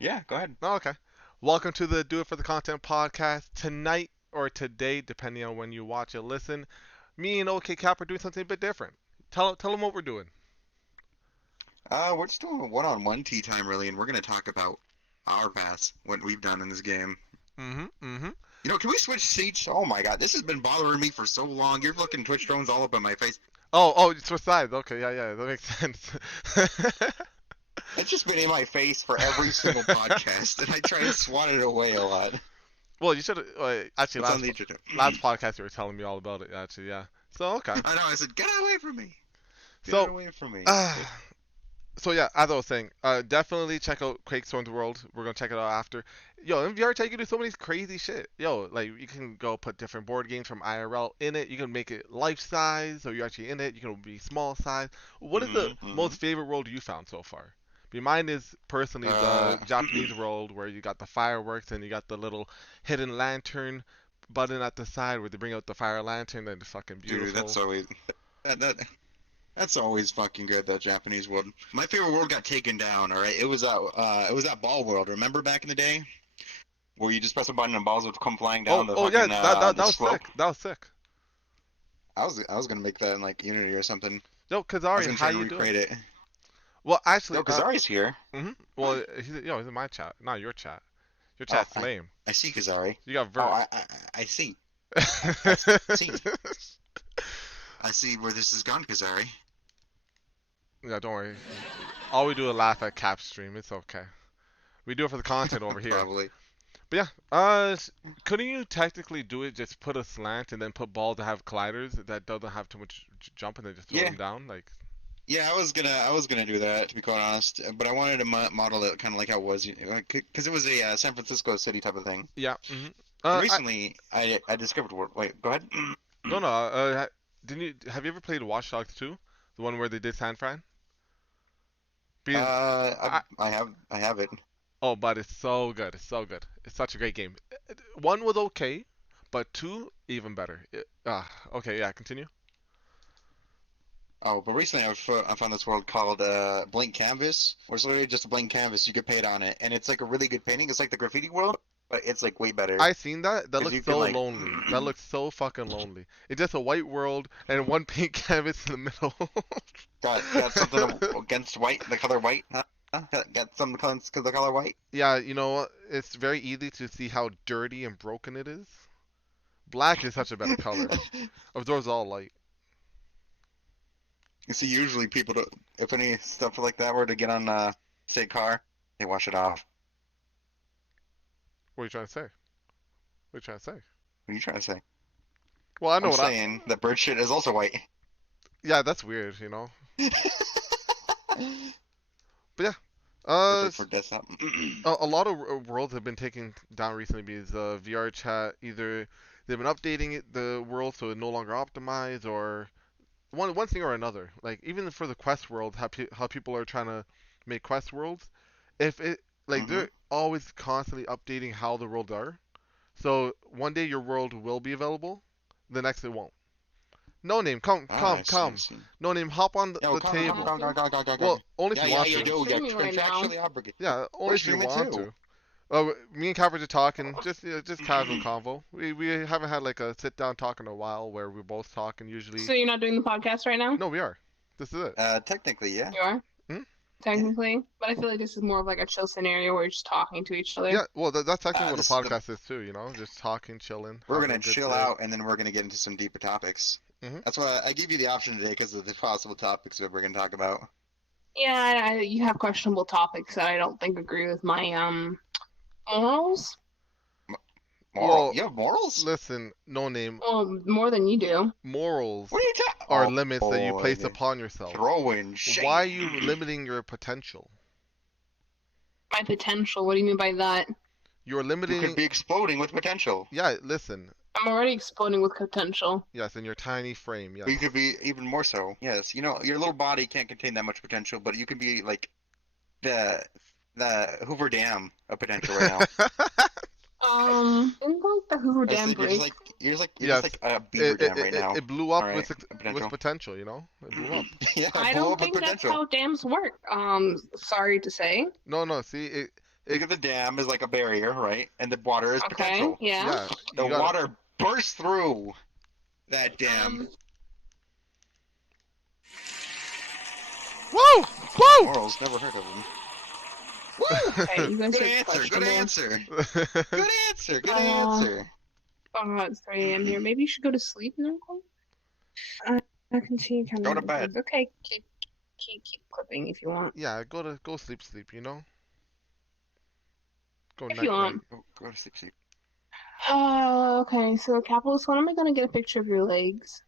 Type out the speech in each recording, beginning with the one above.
Yeah, go ahead. Oh, okay. Welcome to the Do It for the Content podcast. Tonight or today, depending on when you watch or listen, me and OK Cap are doing something a bit different. Tell them what we're doing. We're just doing a one-on-one tea time, really, and we're gonna talk about our past, what we've done in this game. Mm-hmm. Can we switch seats? Oh my God, this has been bothering me for so long. You're looking Twitch drones all up in my face. Oh, switch sides. Okay, yeah, that makes sense. It's just been in my face for every single podcast, and I try to swat it away a lot. Well, you should actually It's on the internet. last podcast you were telling me all about it. Actually, yeah. So okay. I know. I said, get away from me. Get So, away from me. uh, so yeah, as I was saying, definitely check out Quake Storms World. We're gonna check it out after. Yo, in VRChat you can do so many crazy shit. Yo, like you can go put different board games from IRL in it. You can make it life size, so you're actually in it. You can be small size. What is the Mm-hmm. most favorite world you found so far? Mine is personally Uh, the Japanese world where you got the fireworks and you got the little hidden lantern button at the side where they bring out the fire lantern and it's fucking dude, beautiful. that, that That's always fucking good, that Japanese world. My favorite world got taken down, alright? It was that ball world, remember back in the day? Where you just press a button and balls would come flying down the Oh yeah, fucking that the was slope. sick. That was sick. I was gonna make that in like Unity or something. Yo, I was Kazari, gonna how try to you doing? recreate it. Well, actually, Yo, Kazari's here. well, he's in my chat, not your chat. Your Oh, chat's lame. I see Kazari. You got Oh, vert. I see. See. I see where this has gone, Kazari. Yeah, don't worry. All we do is laugh at Cap stream. It's okay. We do it for the content over here. Probably. But yeah, couldn't you technically do it? Just put a slant and then put balls that have colliders that doesn't have too much jump and then just throw Yeah. them down, like. Yeah, I was gonna do that, to be quite honest, but I wanted to model it kind of like how it was, because it was a San Francisco city type of thing. Yeah. And I recently, I discovered. Wait, go ahead. no. Didn't you? Have you ever played Watch Dogs 2? The one where they did San Fran? Because I, I have it. oh, but it's so good. It's so good. It's such a great game. One was okay, but two even better. Okay, yeah. Continue. Oh, but recently I found this world called Blank Canvas, where it's literally just a blank canvas. You get paint on it, and it's like a really good painting. It's like the graffiti world, but it's like way better I seen that. That because looks you can so like lonely. That looks so fucking lonely. It's just a white world and one pink canvas in the middle. got something against white, the color white. Huh? Got something against the color white. Yeah, you know what? It's very easy to see how dirty and broken it is. Black is such a better color. Absorbs all light. You see, usually people, if any stuff like that were to get on, say, car, they wash it off. What are you trying to say? What are you trying to say? What are you trying to say? Well, I know I'm what I. saying that bird shit is also white. Yeah, that's weird, you know. But yeah, For desktop. a lot of worlds have been taken down recently because VRChat either they've been updating the world so it no longer optimized or one thing or another. Like even for the quest world, how people are trying to make quest worlds, if it like Hmm. they're always constantly updating how the worlds are. So one day your world will be available, the next it won't. No name, Ah, I see, I come. see. No name, hop on Yeah, well, the come, come, table. come, come, come, come, come, come. Well, only if Yeah, you yeah, want you to. do. You're Streaming right now. contractually obligated. Yeah, only We're if you streaming want too. to. Me and Cap are just talking, just casual convo. We haven't had like a sit down talk in a while where we're both talking usually. So you're not doing the podcast right now? No, we are. This is it. Technically, yeah. You are, Hmm? Yeah. technically. But I feel like this is more of like a chill scenario where you're just talking to each other. Yeah, well that's actually what a This is podcast is too. You know, just talking, chilling, we're having gonna a good chill day. out, and then we're gonna get into some deeper topics. Mhm. That's why I give you the option today because of the possible topics that we're gonna talk about. Yeah, you have questionable topics that I don't think agree with my morals. Well, You have morals? listen, no name. Well, more than you do. Morals What are you talking? are limits that you place Lord. upon yourself. Throwing shade. Why are you limiting your potential? My potential. What do you mean by that? You're You limiting. could be exploding with potential. Yeah, listen. I'm already exploding with potential. Yes, in your tiny frame. Yes. But you could be even more so. Yes, your little body can't contain that much potential, but you can be like the Hoover Dam of potential right now. Didn't like the Hoover I Dam said break. you're just Yes. like a beaver dam right now. It blew up All right, with potential. potential. You know, it blew up. Yeah, I blow don't up with think that's potential. how dams work. Sorry to say. No, see, the dam is like a barrier, right? And the water is Okay. potential. Yeah. Yeah, The you gotta. water bursts through that dam. Whoa! Whoa! Morals, never heard of them. Okay, you guys Good are answer. Good questionable. answer. Good answer. Good Uh, answer. Oh, it's 3 a.m. here. Maybe you should go to sleep now. I can see you kind Go of to bed. Okay, keep clipping if you want. Yeah, go sleep, you know. Go If night you night. want. Go to sleep. Okay, so Capitalist, when am I gonna get a picture of your legs?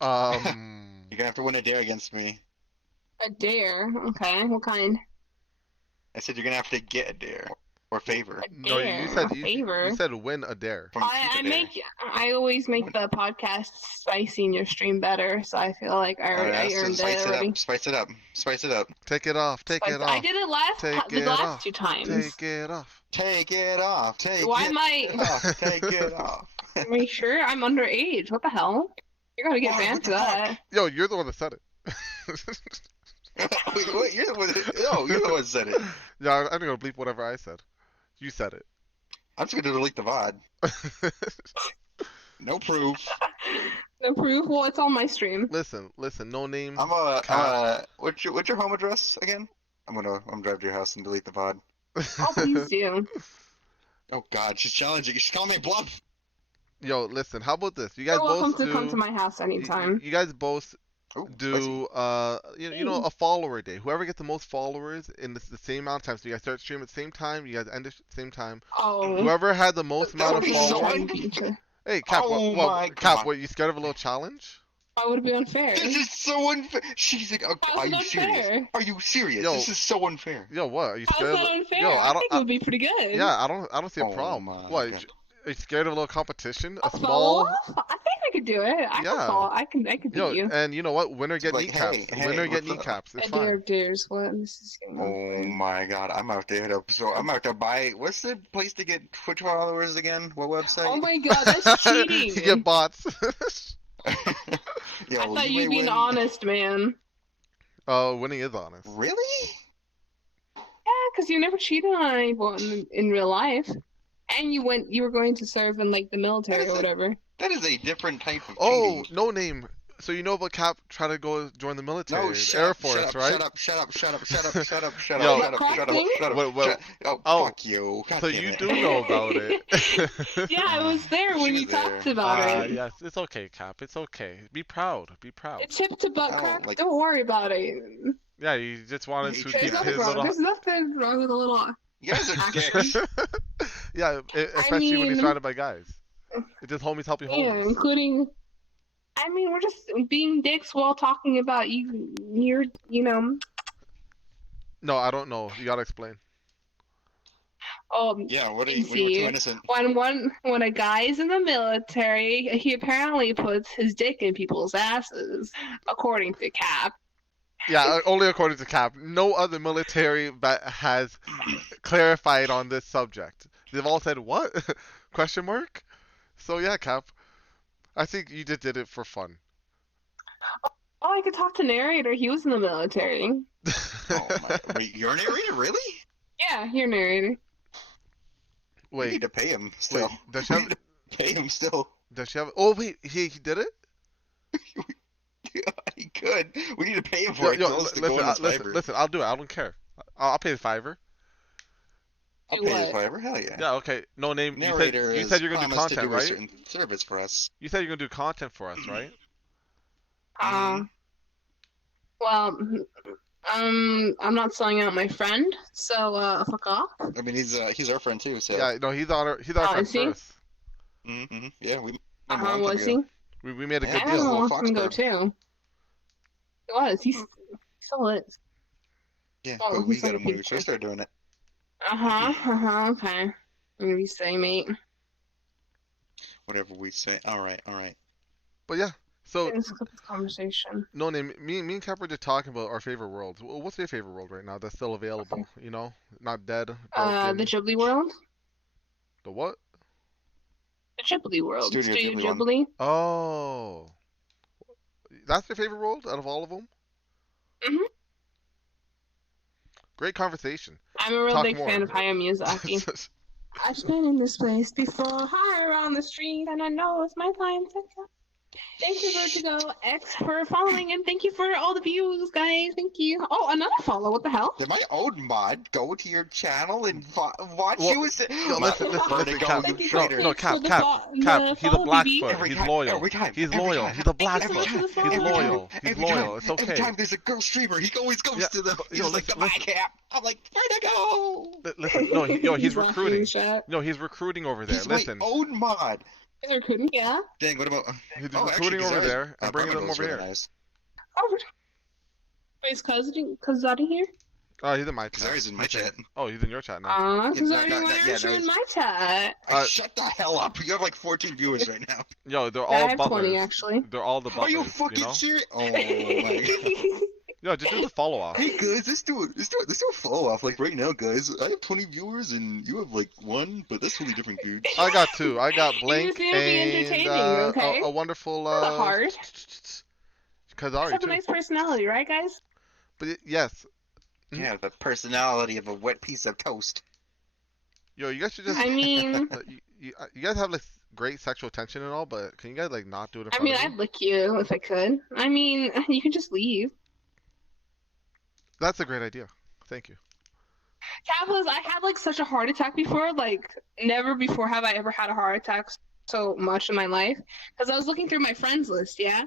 You're gonna have to win a dare against me. A dare? Okay, what kind? I said you're gonna have to get a dare or favor. A No, you dare, said a favor. you said win a dare. From I Dare. I always make the podcast spicy in your stream better, so I feel like I earned Spice it it already. up. Spice it up. Spice it up. Take it off. Take it I off. did it Take the it last off. 2 times. Take it off. Take it off. Take Why it am I? off. Take it off. Am I sure? I'm underage. What the hell? You're gonna get Why? banned What for the that. Yo, you're the one that said it. Wait, what? You're the one. No, you're the one that said it. Yeah, I'm gonna bleep whatever I said. You said it. I'm just gonna delete the VOD. No proof. No proof. Well, it's on my stream. Listen, no name. What's your home address again? I'm gonna drive to your house and delete the VOD. Oh, please do. Oh God, she's challenging. She's calling me bluff. Yo, listen. How about this? You guys You're welcome both to do. come to my house anytime. You guys both Ooh, do you know a follower day. Whoever gets the most followers in the same amount of time. So you guys start streaming at the same time. You guys end at the same time. Oh. Whoever had the most That amount would of be so followers. Hey, Cap. Oh my Cap, God. what? You scared of a little challenge? Why would it be unfair? This is so unfair. She's like, How's are it you serious? unfair? Are you serious? Yo. This is so unfair. Yo, what? Are you How's scared? that unfair? Yo, I think it would be pretty good. Yeah, I don't see a Oh problem. my What? God. Are you scared of a little competition? A A small. follow-up? I think I could do it. Yeah. I could beat Yo, you. and you know what? Winner get Like, kneecaps. hey, Winner get what's up? kneecaps. It's A dare fine. of dares. What? This is getting Oh unfair. my God, I'm out there. I'm out to buy. What's the place to get Twitch followers again? What website? Oh my God, that's cheating. You get bots. Yo, I thought you may you'd be an win. honest man. Winning is honest. Really? Yeah, because you never cheated on anyone in real life, and you were going to serve in like the military or whatever. That is a different type of Oh, cheating. no name. So you know about Cap trying to go join the military, No, the shut Air up, Force, shut up, right? shut up, shut up, shut up, shut up, shut up, shut Yo. up, shut up, shut up, shut up, What- shut up. oh, Fuck you. God So damn you it. do know about it. Yeah, I was there when She you was talked there. about it. Yes, it's okay, Cap. It's okay. Be proud. Be proud. It's hip to butt I don't crack. like- Don't worry about it. Yeah, you just wanted to There's keep There's his nothing wrong. little. There's nothing wrong with a little. You guys are dicks. Yeah, especially when he's mean- surrounded by guys. It's just homies helping Yeah, homies. including. I mean, we're just being dicks while talking about you know. No, I don't know. You gotta explain. Yeah, what are You you? We were too see, innocent. when a guy's in the military, he apparently puts his dick in people's asses, according to Cap. Yeah, only according to Cap. No other military has clarified on this subject. They've all said what? Question mark? So yeah, Cap. I think you just did it for fun. Oh, I could talk to narrator. He was in the military. Oh my! Wait, you're a narrator, really? Yeah, you're narrator. We Wait, need to pay him still. wait. Does she We have? need to pay him still. Does she have? Oh wait, he did it. He could. We need to pay him for Yo, it. He told us to go in his Fiverr. listen. I'll do it. I don't care. I'll pay the $5. I'll Do pay his what? Fiverr. Hell yeah. Yeah, okay. No name. Narrator You said you're gonna do promised content, to do right? a certain service for us. You said you're gonna do content for us, right? Well, I'm not selling out my friend, so fuck off. I mean, he's our friend too. So Yeah, no, he's our friend is he? first. Mm-hmm. Yeah, we. Was he? We made a Yeah, good I deal. don't deal. know Little if I'm gonna go Fox too. He was. He still is. Yeah, Oh, but we he's got on him a when we picture. first started doing it. Okay. Maybe say, mate. Whatever we say. All right, all right. But yeah, so Let's clip this conversation. no name. Me and Cap were just talking about our favorite worlds. What's your favorite world right now that's still available? You know, not dead. Broken. The Ghibli world. The what? The Ghibli world. Studio Ghibli one. Ghibli. Oh, that's your favorite world out of all of them? Mhm. Great conversation. I'm a real Talk big more. fan of Hayao Miyazaki. I've been in this place before, higher on the street, and I know it's my time to go. Thank you, Vertigo X, for following, and thank you for all the views, guys. Thank you. Oh, another follow. What the hell? Did my old mod go to your channel and watch Well, you? Yo, listen, Cap. Thank you, traitor. No, Cap. He's a follow, BB. Blackfoot. He's loyal. Every time. He's every loyal. time, He's a Thank you so much Blackfoot. for the He's follow. loyal. He's every loyal. time, It's okay. Every time there's a girl streamer, he always goes Yeah, to the. yo, He's like the listen. my cap. I'm like, where'd I go? Listen, no, he's laughing in recruiting. the chat. No, he's recruiting over there. He's Listen, my own mod. He's recruiting, yeah. Dang, what about? he's Oh, recruiting actually, over there and bringing them Barbados over really here. nice. Oh, wait, is Kazadi here? Oh, he's in my chat. Zarya's in my chat. Oh, he's in your chat now. Kazadi, no, why yeah, aren't you no, in my chat? Shut the hell up! You have like 14 viewers right now. Yo, they're Yeah, I all have butlers. 20, actually. They're all the butlers. Are you fucking know? serious? Oh my god. Yo, just do the follow off. Hey guys, let's do a follow off. Like right now, guys, I have 20 viewers and you have like 1, but that's really different, dude. I got 2. I got You Blank just need to be and entertaining, okay? a wonderful Not hard. Kazari Have a too. nice personality, right, guys? But yes, Yeah, the personality of a wet piece of toast. yo, you guys should just. I mean, you guys have like great sexual tension and all, but can you guys like not do it in I front mean, of me? I'd lick you if I could. I mean, you can just leave. That's a great idea. Thank you. Capitals, I had like such a heart attack before. Like, never before have I ever had a heart attack so much in my life. Because I was looking through my friends list, yeah?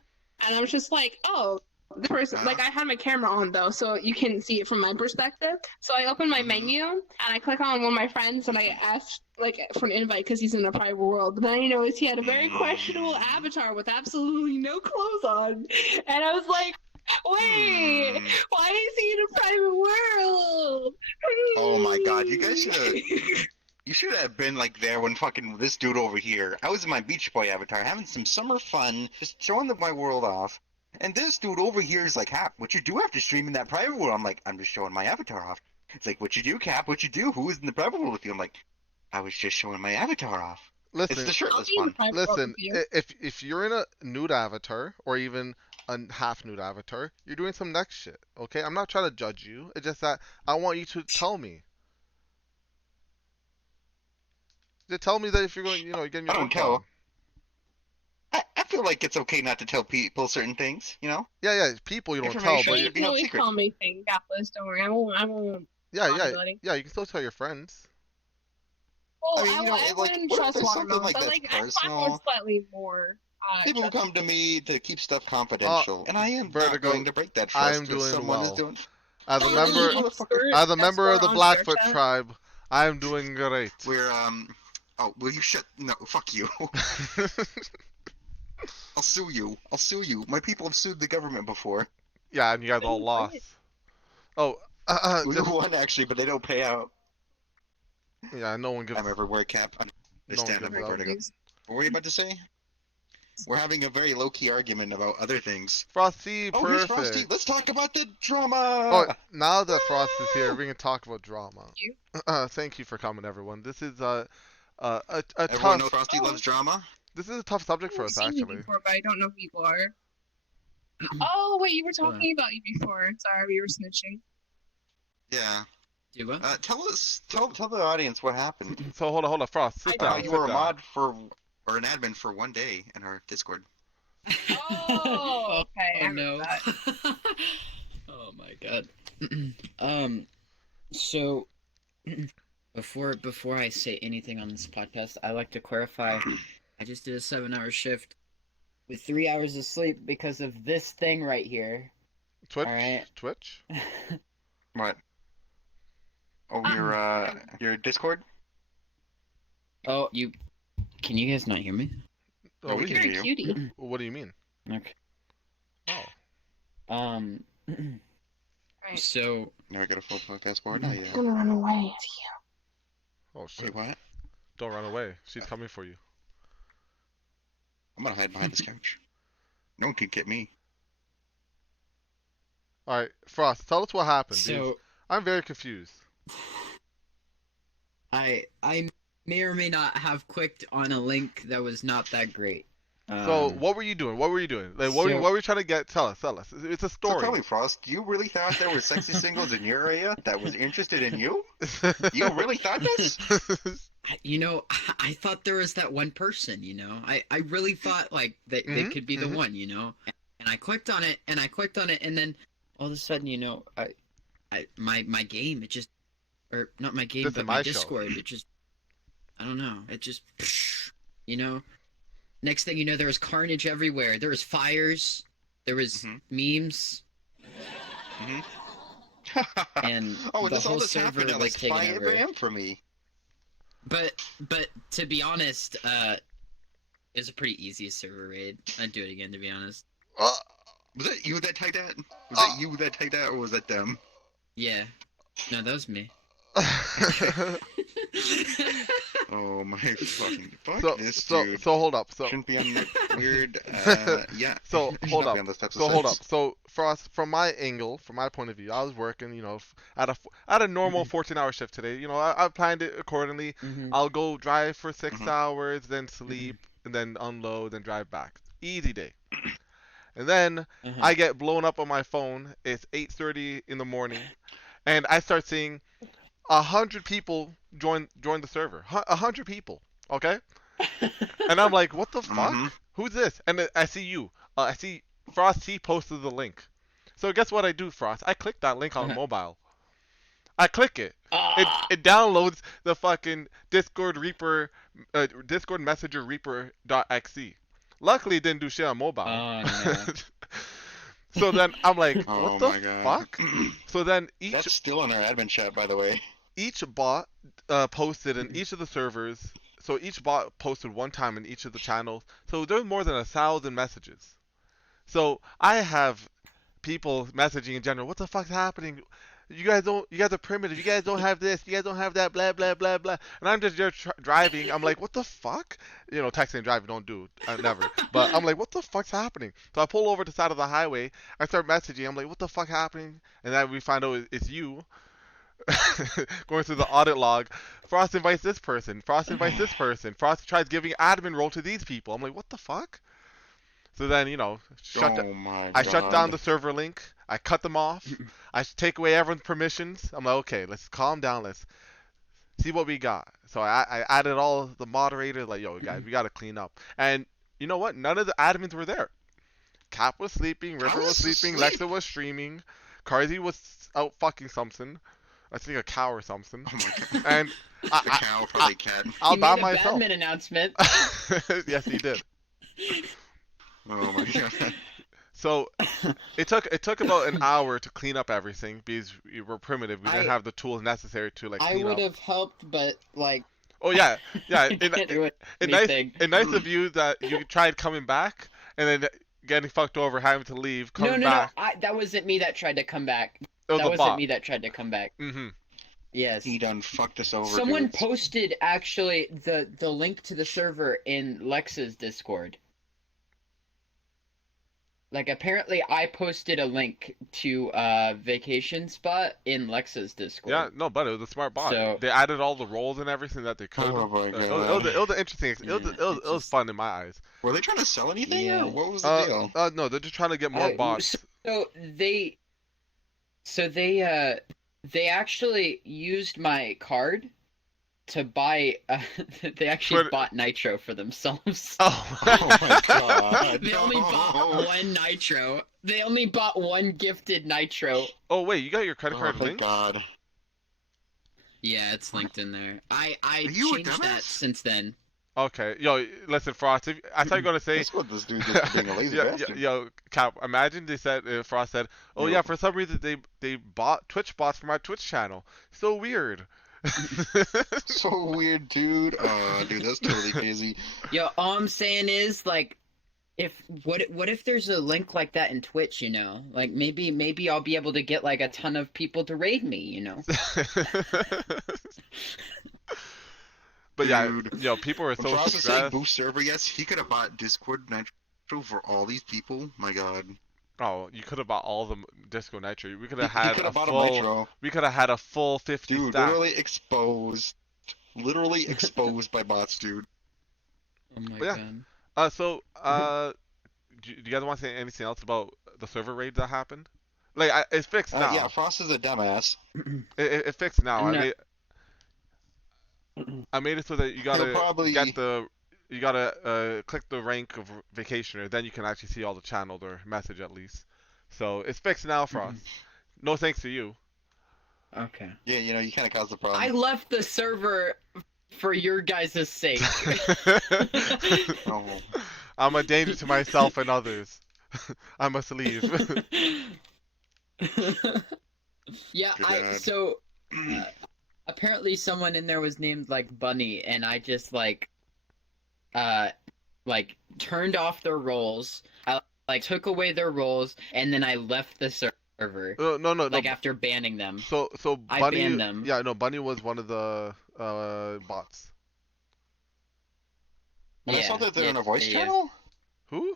And I was just like, oh, this person, like, I had my camera on though, so you can see it from my perspective. So I opened my menu and I click on one of my friends and I asked, like, for an invite because he's in a private world. But then I noticed he had a very questionable avatar with absolutely no clothes on. And I was like, wait, why is he in a private world? Oh my god, you guys you should have been like there when fucking this dude over here. I was in my Beach Boy avatar having some summer fun, just showing my world off. And this dude over here is like, Cap, what you do after streaming that private world? I'm like, I'm just showing my avatar off. It's like, what you do, Cap? What you do? Who is in the private world with you? I'm like, I was just showing my avatar off. It's Listen, the shirtless I'll be in the one. private world listen. with you. If you're in a nude avatar or even a half nude avatar, you're doing some next shit. Okay, I'm not trying to judge you. It's just that I want you to tell me. Just tell me that if you're going, you're getting your I don't own tell. phone. I feel like it's okay not to tell people certain things, you know? Yeah, people you don't tell, Information. but You you- can always secret. call me thing, Gapless, don't worry. I won't. yeah, Possibility. you can still tell your friends. Well, I mean, you know, I it, like, wouldn't what if trust there's something watermelon, like but that's like I find personal? one slightly more. People trustworthy. come to me to keep stuff confidential, and I am not Vertigo, going to break that trust I'm if doing someone is well. doing. As a Oh, member, motherfucker. as a member of the Blackfoot tribe. tribe, I'm doing great. We're Oh, will you shut? No, fuck you. I'll sue you. I'll sue you. My people have sued the government before. Yeah, and you guys all Oh, lost. great. Oh, We just, won actually, but they don't pay out. yeah, no one gives. I'm ever wear cap. No one Understand gives I'm up. Vertigo. What were you about to say? We're having a very low-key argument about other things. Frosty, Oh, here's perfect. Frosty. Let's talk about the drama. Oh, now that Frost is here, we can talk about drama. you. Thank you for coming, everyone. This is a Everyone knows tough. Frosty loves drama. This is a tough subject for I've us, seen you actually. before, but I don't know who you are. Oh wait, you were talking about you before. Sorry, we were snitching. Yeah. Do what? Tell the audience what happened. So hold on, Frost. Sit I down. You sit were a down. mod or an admin for one day in our Discord. Oh, okay. I Oh remember no. that. Oh my god. So before I say anything on this podcast, I like to clarify I just did a 7-hour shift with 3 hours of sleep because of this thing right here. Twitch. Alright. Twitch. What? Oh, your Discord? Oh, can you guys not hear me? Oh, we we can can. hear You're a you. cutie. What do you mean? Okay. Oh. Right. So No, I got a full podcast board. Not I'm yet. gonna run away. Oh shit! Wait, what? Don't run away. She's coming for you. I'm gonna hide behind this couch. No one can get me. All right, Frost. Tell us what happened. because so I'm very confused. I may or may not have clicked on a link that was not that great. So what were you doing? What were you doing? Like what were you trying to get? Tell us. It's a So story. tell me, Frost, you really thought there were sexy singles in your area that was interested in you? You really thought this? You know, I thought there was that one person, you know. I really thought like they could be the one, you know. And I clicked on it and then all of a sudden, you know, my game, it just, or not my game, This is but my my show. Discord, it just, I don't know, it just, you know. Next thing you know, there was carnage everywhere. There was fires, there was memes, and Oh, the this all whole this server happened at was like taken 5 over. a.m. for me. But to be honest, it was a pretty easy server raid. I'd do it again, to be honest. Was that you that typed that? Was that you that typed that, or was that them? Yeah. No, that was me. Oh my fucking fuck so this so dude. so hold up. So Shouldn't be on weird. Yeah. So Should hold not up. be on those types of So hold up. sites. So for us, from my angle, from my point of view, I was working, you know, at a normal 14-hour shift today. You know, I planned it accordingly. I'll go drive for 6 hours, then sleep, and then unload, then drive back. Easy day. And then I get blown up on my phone. It's 8:30 in the morning, and I start seeing 100 people join the server. 100 people. Okay. And I'm like, what the fuck? Who's this? And then I see you. I see Frost T posted the link. So guess what I do, Frost? I click that link on mobile. I click it. It downloads the fucking Discord Reaper, Discord Messenger Reaper.exe. Luckily, it didn't do shit on mobile. Oh, no. So then I'm like, what Oh the my god. fuck? So then That's still on our admin chat, by the way. each bot posted in each of the servers. So each bot posted one time in each of the channels. So there's more than 1,000 messages. So I have people messaging in general. What the fuck's happening? You guys are primitive. You guys don't have this. You guys don't have that. Blah blah blah blah. And I'm just there driving. I'm like, what the fuck? You know, texting and driving don't do never. But I'm like, what the fuck's happening? So I pull over to the side of the highway. I start messaging. I'm like, what the fuck happening? And then we find out it's you. Going through the audit log. Frost invites this person. Frost invites this person. Frost tries giving admin role to these people. I'm like, what the fuck? So then, you know, I shut down the server link. I cut them off. I take away everyone's permissions. I'm like, okay, let's calm down. Let's see what we got. So I added all the moderators. Like, yo, guys, we got to clean up. And you know what? None of the admins were there. Cap was sleeping. River was sleeping. Lexa was streaming. Carzy was out fucking something. I think a cow or something. Oh my god. And A cow, probably a cat. I'll He by made a myself. Batman announcement. Yes, he did. Oh my god. So it took about an hour to clean up everything because we were primitive. We didn't have the tools necessary to like I clean would up. have helped, but like. Oh yeah. Can't do anything. Nice of you that you tried coming back and then getting fucked over, having to leave, coming No. back. That wasn't me that tried to come back. It was That a wasn't bot. me that tried to come back. Mm-hmm. Yes. He done fucked us over. Someone dudes. posted actually the link to the server in Lex's Discord. Like apparently I posted a link to vacation spot in Lex's Discord. Yeah, no, but it was a smart bot. So- They added all the roles and everything that they could. Oh my It god. was an interesting. It was just- fun in my eyes. Were they trying to sell anything, Yeah. or what was the deal? No, they're just trying to get more bots. So they actually used my card to buy. They actually Twitter- bought nitro for themselves. Oh. Oh my god. They only bought one nitro. They only bought one gifted nitro. Oh wait, you got your credit Oh card my linked? god. Yeah, it's linked in there. I you a changed that dumbass? since then. Okay, yo, listen, Frost. I thought you were gonna say. That's what this dude did for being a lazy bastard. Yo, Cap. Imagine they said Frost said, "Oh yeah, for some reason they bought Twitch bots for my Twitch channel. So weird." So weird, dude. Oh, dude, that's totally crazy. Yo, all I'm saying is like, what if there's a link like that in Twitch? You know, like maybe I'll be able to get like a ton of people to raid me. You know. But yeah, Dude. yo, people were When so Frost was saying stressed. boost server, yes, he could have bought Discord Nitro for all these people. My god. Oh, you could have bought all the Disco Nitro. We could have He had could a have bought a full. Nitro. We could have had a full 50 Dude, stack. literally exposed. Literally exposed by bots, dude. Oh my But yeah. god. Do you guys want to say anything else about the server raid that happened? Like, it's fixed Yeah, now. Frost is a dumbass. It fixed now. No. I made it so that He'll probably. you gotta click the rank of vacationer, then you can actually see all the channeled or message at least. So it's fixed now, Frost. No thanks to you. Okay. Yeah, you kind of caused the I problem. left the server for your guys' sake. Oh. I'm a danger to myself and others. I must leave. Yeah, Good God. so apparently someone in there was named like Bunny, and I just like turned off their roles. I like took away their roles, and then I left the server. No. Like after banning them. So I Bunny. banned them. Yeah, no, Bunny was one of the bots. And I saw that they're in a voice channel. Who?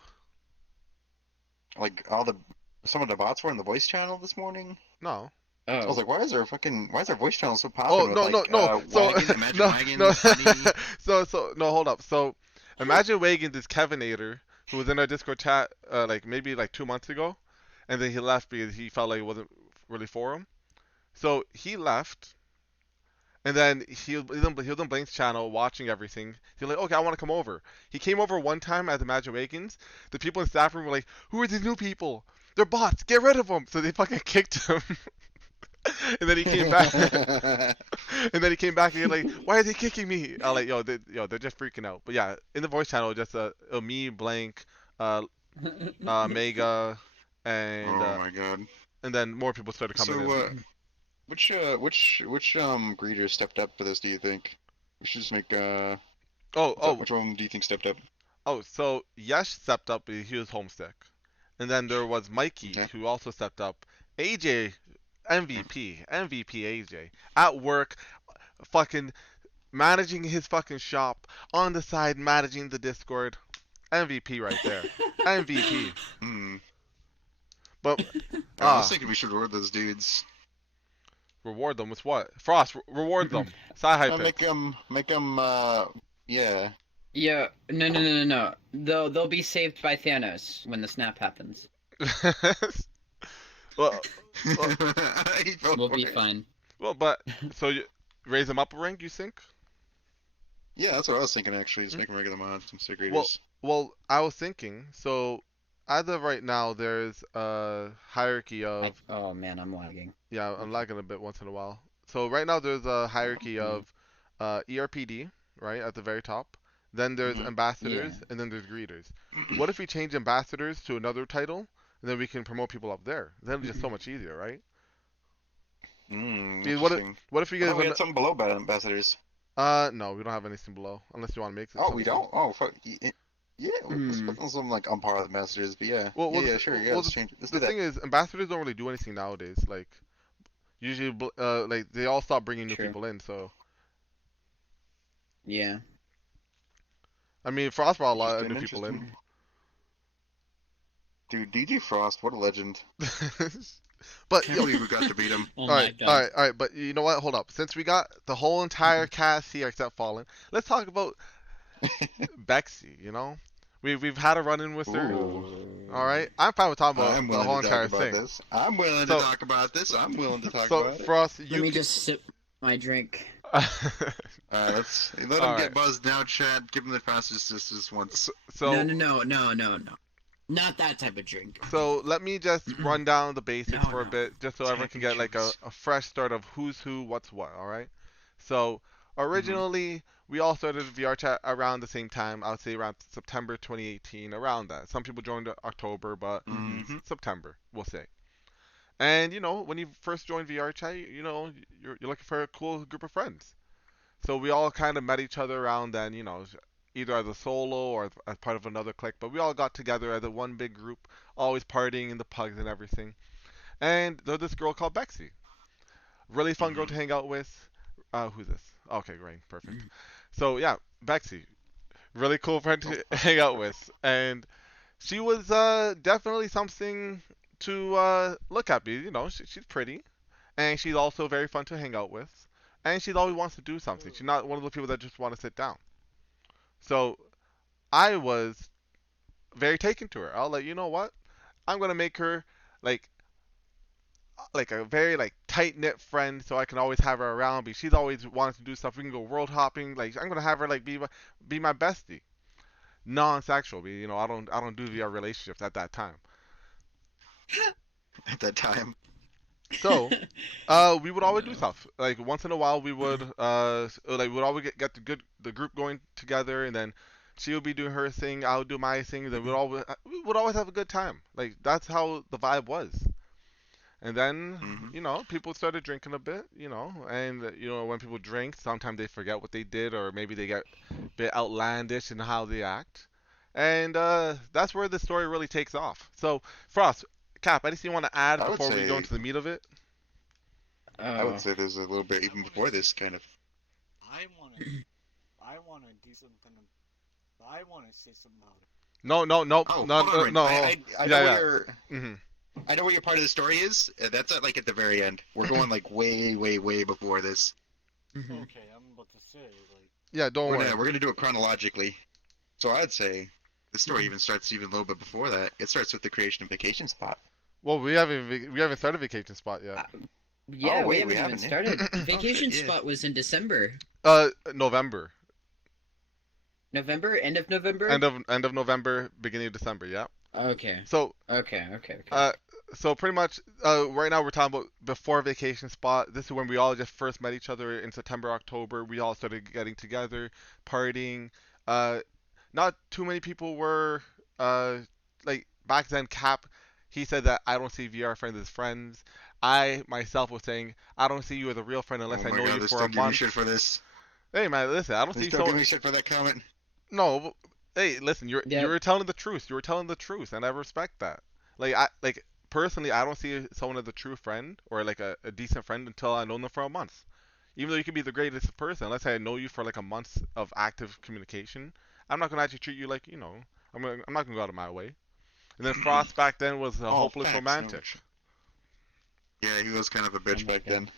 Like some of the bots were in the voice channel this morning. No. I was Oh. like, why is their voice channel so Oh popping? no with, no like, no. So Wagons, Imagine no Wagons, no. Bunny. So no, hold up. So Imagine Wagons is Kevinator, who was in our Discord chat like maybe like 2 months ago, and then he left because he felt like it wasn't really for him. So he left, and then he was on Blank's channel watching everything. He was like, okay, I want to come over. He came over one time at the Imagine Wagons. The people in the staff room were like, who are these new people? They're bots. Get rid of them. So they fucking kicked him. And then he came back. And then he came back and he's like, why are they kicking me? I'm like, they're just freaking out. But yeah, in the voice channel, just me, Blank, Mega, and Oh my God. and then more people started coming in. So, which greeter stepped up for this? Do you think? We should just make Which one do you think stepped up? So Yesh stepped up, but he was homesick. And then there was Mikey, Okay. who also stepped up. AJ, MVP AJ, at work, fucking managing his fucking shop, on the side managing the Discord. MVP right there. MVP. But I was thinking we should reward those dudes. Reward them with what? Frost, reward them. Side hype Make them, yeah. Yeah, no. They'll be saved by Thanos when the snap happens. well, We'll be fine. Well, but so you raise them up a rank, you think? Yeah, that's what I was thinking actually. Just make them regular mods instead of graders. Well, I was thinking. So as of right now, there's a hierarchy of. Oh man, I'm lagging. Yeah, I'm lagging a bit once in a while. So right now there's a hierarchy of ERPD, right, at the very top. Then there's ambassadors, and then there's greeters. What if we change ambassadors to another title, and then we can promote people up there? Then it's just so much easier, right? What if we get? We had something below ambassadors. No, we don't have anything below, unless you want to make it. Oh, we don't? Oh, fuck. Yeah, let's put something like on par with ambassadors, but yeah. Sure, let's change it. Let's do that. The thing is, ambassadors don't really do anything nowadays. Like, usually, like, they all stop bringing new people in, so. Yeah. I mean, Frost brought a lot of new people in. Dude, DJ Frost, what a legend. But can't believe we got to beat him. All right. But you know what? Hold up. Since we got the whole entire cast here except Fallen, let's talk about Bexy. You know, we've had a run-in with her. All right, I'm fine with talking about the whole entire thing. I'm willing to talk about this. I'm willing to talk about it. So for us, let me just sip my drink. Let's let him get buzzed now, Chad. Give him the fastest just once. So no. Not that type of drink. So let me just run down the basics for a bit, just so everyone can get like a fresh start of who's who, what's what. All right. So originally we all started VRCHAT around the same time. I would say around September 2018, around that. Some people joined October, but September, we'll say. And you know, when you first joined VRCHAT, you know, you're looking for a cool group of friends. So we all kind of met each other around then, you know, either as a solo or as part of another clique, but we all got together as a one big group, always partying in the pugs and everything. And there's this girl called Bexy. Really fun girl to hang out with. Who's this? Okay, great, perfect. So yeah, Bexy. Really cool friend to hang out with. And she was definitely something to look at. You know, she's pretty. And she's also very fun to hang out with. And she always wants to do something. She's not one of those people that just want to sit down. So I was very taken to her. I was like, you know what? I'm gonna make her like a very like tight knit friend, so I can always have her around me. She's always wanted to do stuff. We can go world hopping. Like I'm gonna have her like be my bestie, non-sexual. I don't do VR relationships at that time. At that time. So, we would always do No. stuff. Like once in a while, we would we'd always get the group going together, and then she would be doing her thing, I would do my thing. Then we would always have a good time. Like that's how the vibe was. And then, Hmm. people started drinking a bit, and when people drink, sometimes they forget what they did, or maybe they get a bit outlandish in how they act. And that's where the story really takes off. So, Frost, Cap, anything you want to add I would before we go say into the meat of it? I would Oh. say there's a little bit even before this kind of. I wanna, I wanna do something. I wanna say something about it. No, no, no, Oh, no, hold on, Ren. no. I know Yeah, where yeah. your hmm I know where your part of the story is. That's at the very end. We're going like way, way, way before this. Mhm. Okay, I'm about to say like. Yeah, don't We're worry. gonna we're gonna do it chronologically. So I'd say the story even starts even a little bit before that. It starts with the creation of Vacation Spot. Well, we haven't started vacation spot yet. Yeah, Oh we wait, haven't we even haven't. started. Oh Vacation shit, yeah. spot was in December. November, November? End of November? end of November, beginning of December. Yeah. Okay. So Okay. Uh, so pretty much, right now we're talking about before vacation spot. This is when we all just first met each other in September, October. We all started getting together, partying. Uh, not too many people were, like back then. Cap, he said that I don't see VR friends as friends. I myself was saying I don't see you as a real friend Oh unless I my know god, you they're for a still giving me month. shit for this. Hey man, listen, I don't They see still so. giving me shit for that comment. No, hey, listen, you Yep. were telling the truth. You were telling the truth, and I respect that. Like personally, I don't see someone as a true friend or like a decent friend until I know them for a month. Even though you could be the greatest person, unless I know you for like a month of active communication, I'm not gonna actually treat you like I'm not gonna go out of my way. And then Frost back then was a Oh, hopeless facts. No. romantic. Yeah, he was kind of a Oh bitch my back God.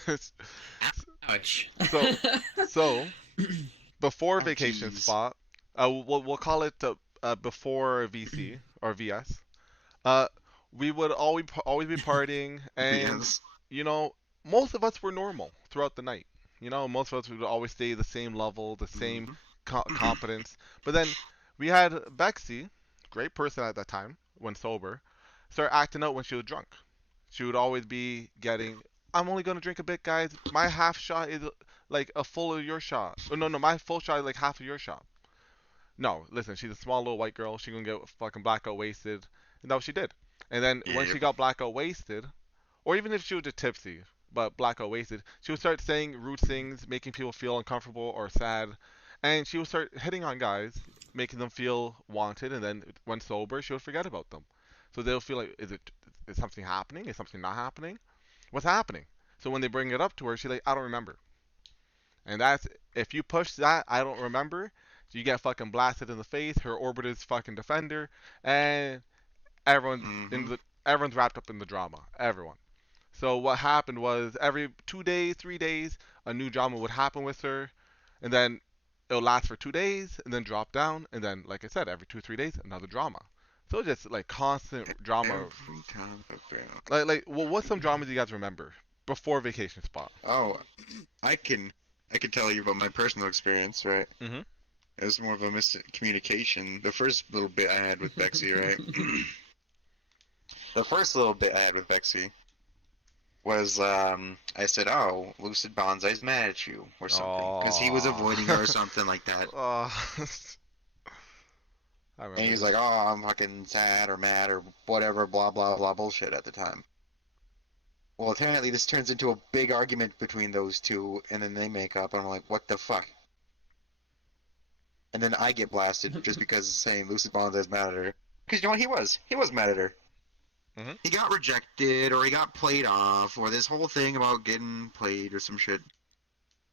then. Ouch. So so before Oh vacation jeez. spot, we'll call it before VC or VS. Uh, we would always be partying, and Yes. you know, most of us were normal throughout the night. Most of us would always stay the same level, the same Mhm. competence. But then we had Bexy, great person at that time when sober, start acting out when she was drunk. She would always be getting, I'm only gonna drink a bit, guys. My half shot is like a full of your shot. Oh, no, no, my full shot is like half of your shot. No, listen, she's a small little white girl. She gonna get fucking blackout wasted. And that's what she did. And then when Yep. she got blackout wasted, or even if she was just tipsy, but blackout wasted, she would start saying rude things, making people feel uncomfortable or sad. And she would start hitting on guys, making them feel wanted. And then when sober, she would forget about them. So they'll feel like, is something happening? Is something not happening? What's happening? So when they bring it up to her, she's like, I don't remember. And that's if you push that, I don't remember. You get fucking blasted in the face. Her orbit is fucking defender, and everyone's in Mhm. the everyone's wrapped up in the drama. Everyone. So what happened was every 2 days, 3 days, a new drama would happen with her, and then it'll last for 2 days, and then drop down, and then like I said, every 2 3 days, another drama. So just like constant drama. Every time. Okay. Well, what's some dramas you guys remember before Vacation Spot? Oh, I can I can tell you about my personal experience, right? Mhm. It was more of a miscommunication. The first little bit I had with Bexy, right? The first little bit I had with Bexy was I said, "Oh, Lucid Bonsai's mad at you" or something because he was avoiding her or Oh. something like that. I And remember he's this. like, "Oh, I'm fucking sad or mad or whatever, blah blah blah bullshit" at the time. Well, apparently this turns into a big argument between those two, and then they make up, and I'm like, "What the fuck?" And then I get blasted just because saying Lucid Bonsai's mad at her. Because you know what? He was mad at her. Mhm. He got rejected, or he got played off, or this whole thing about getting played or some shit.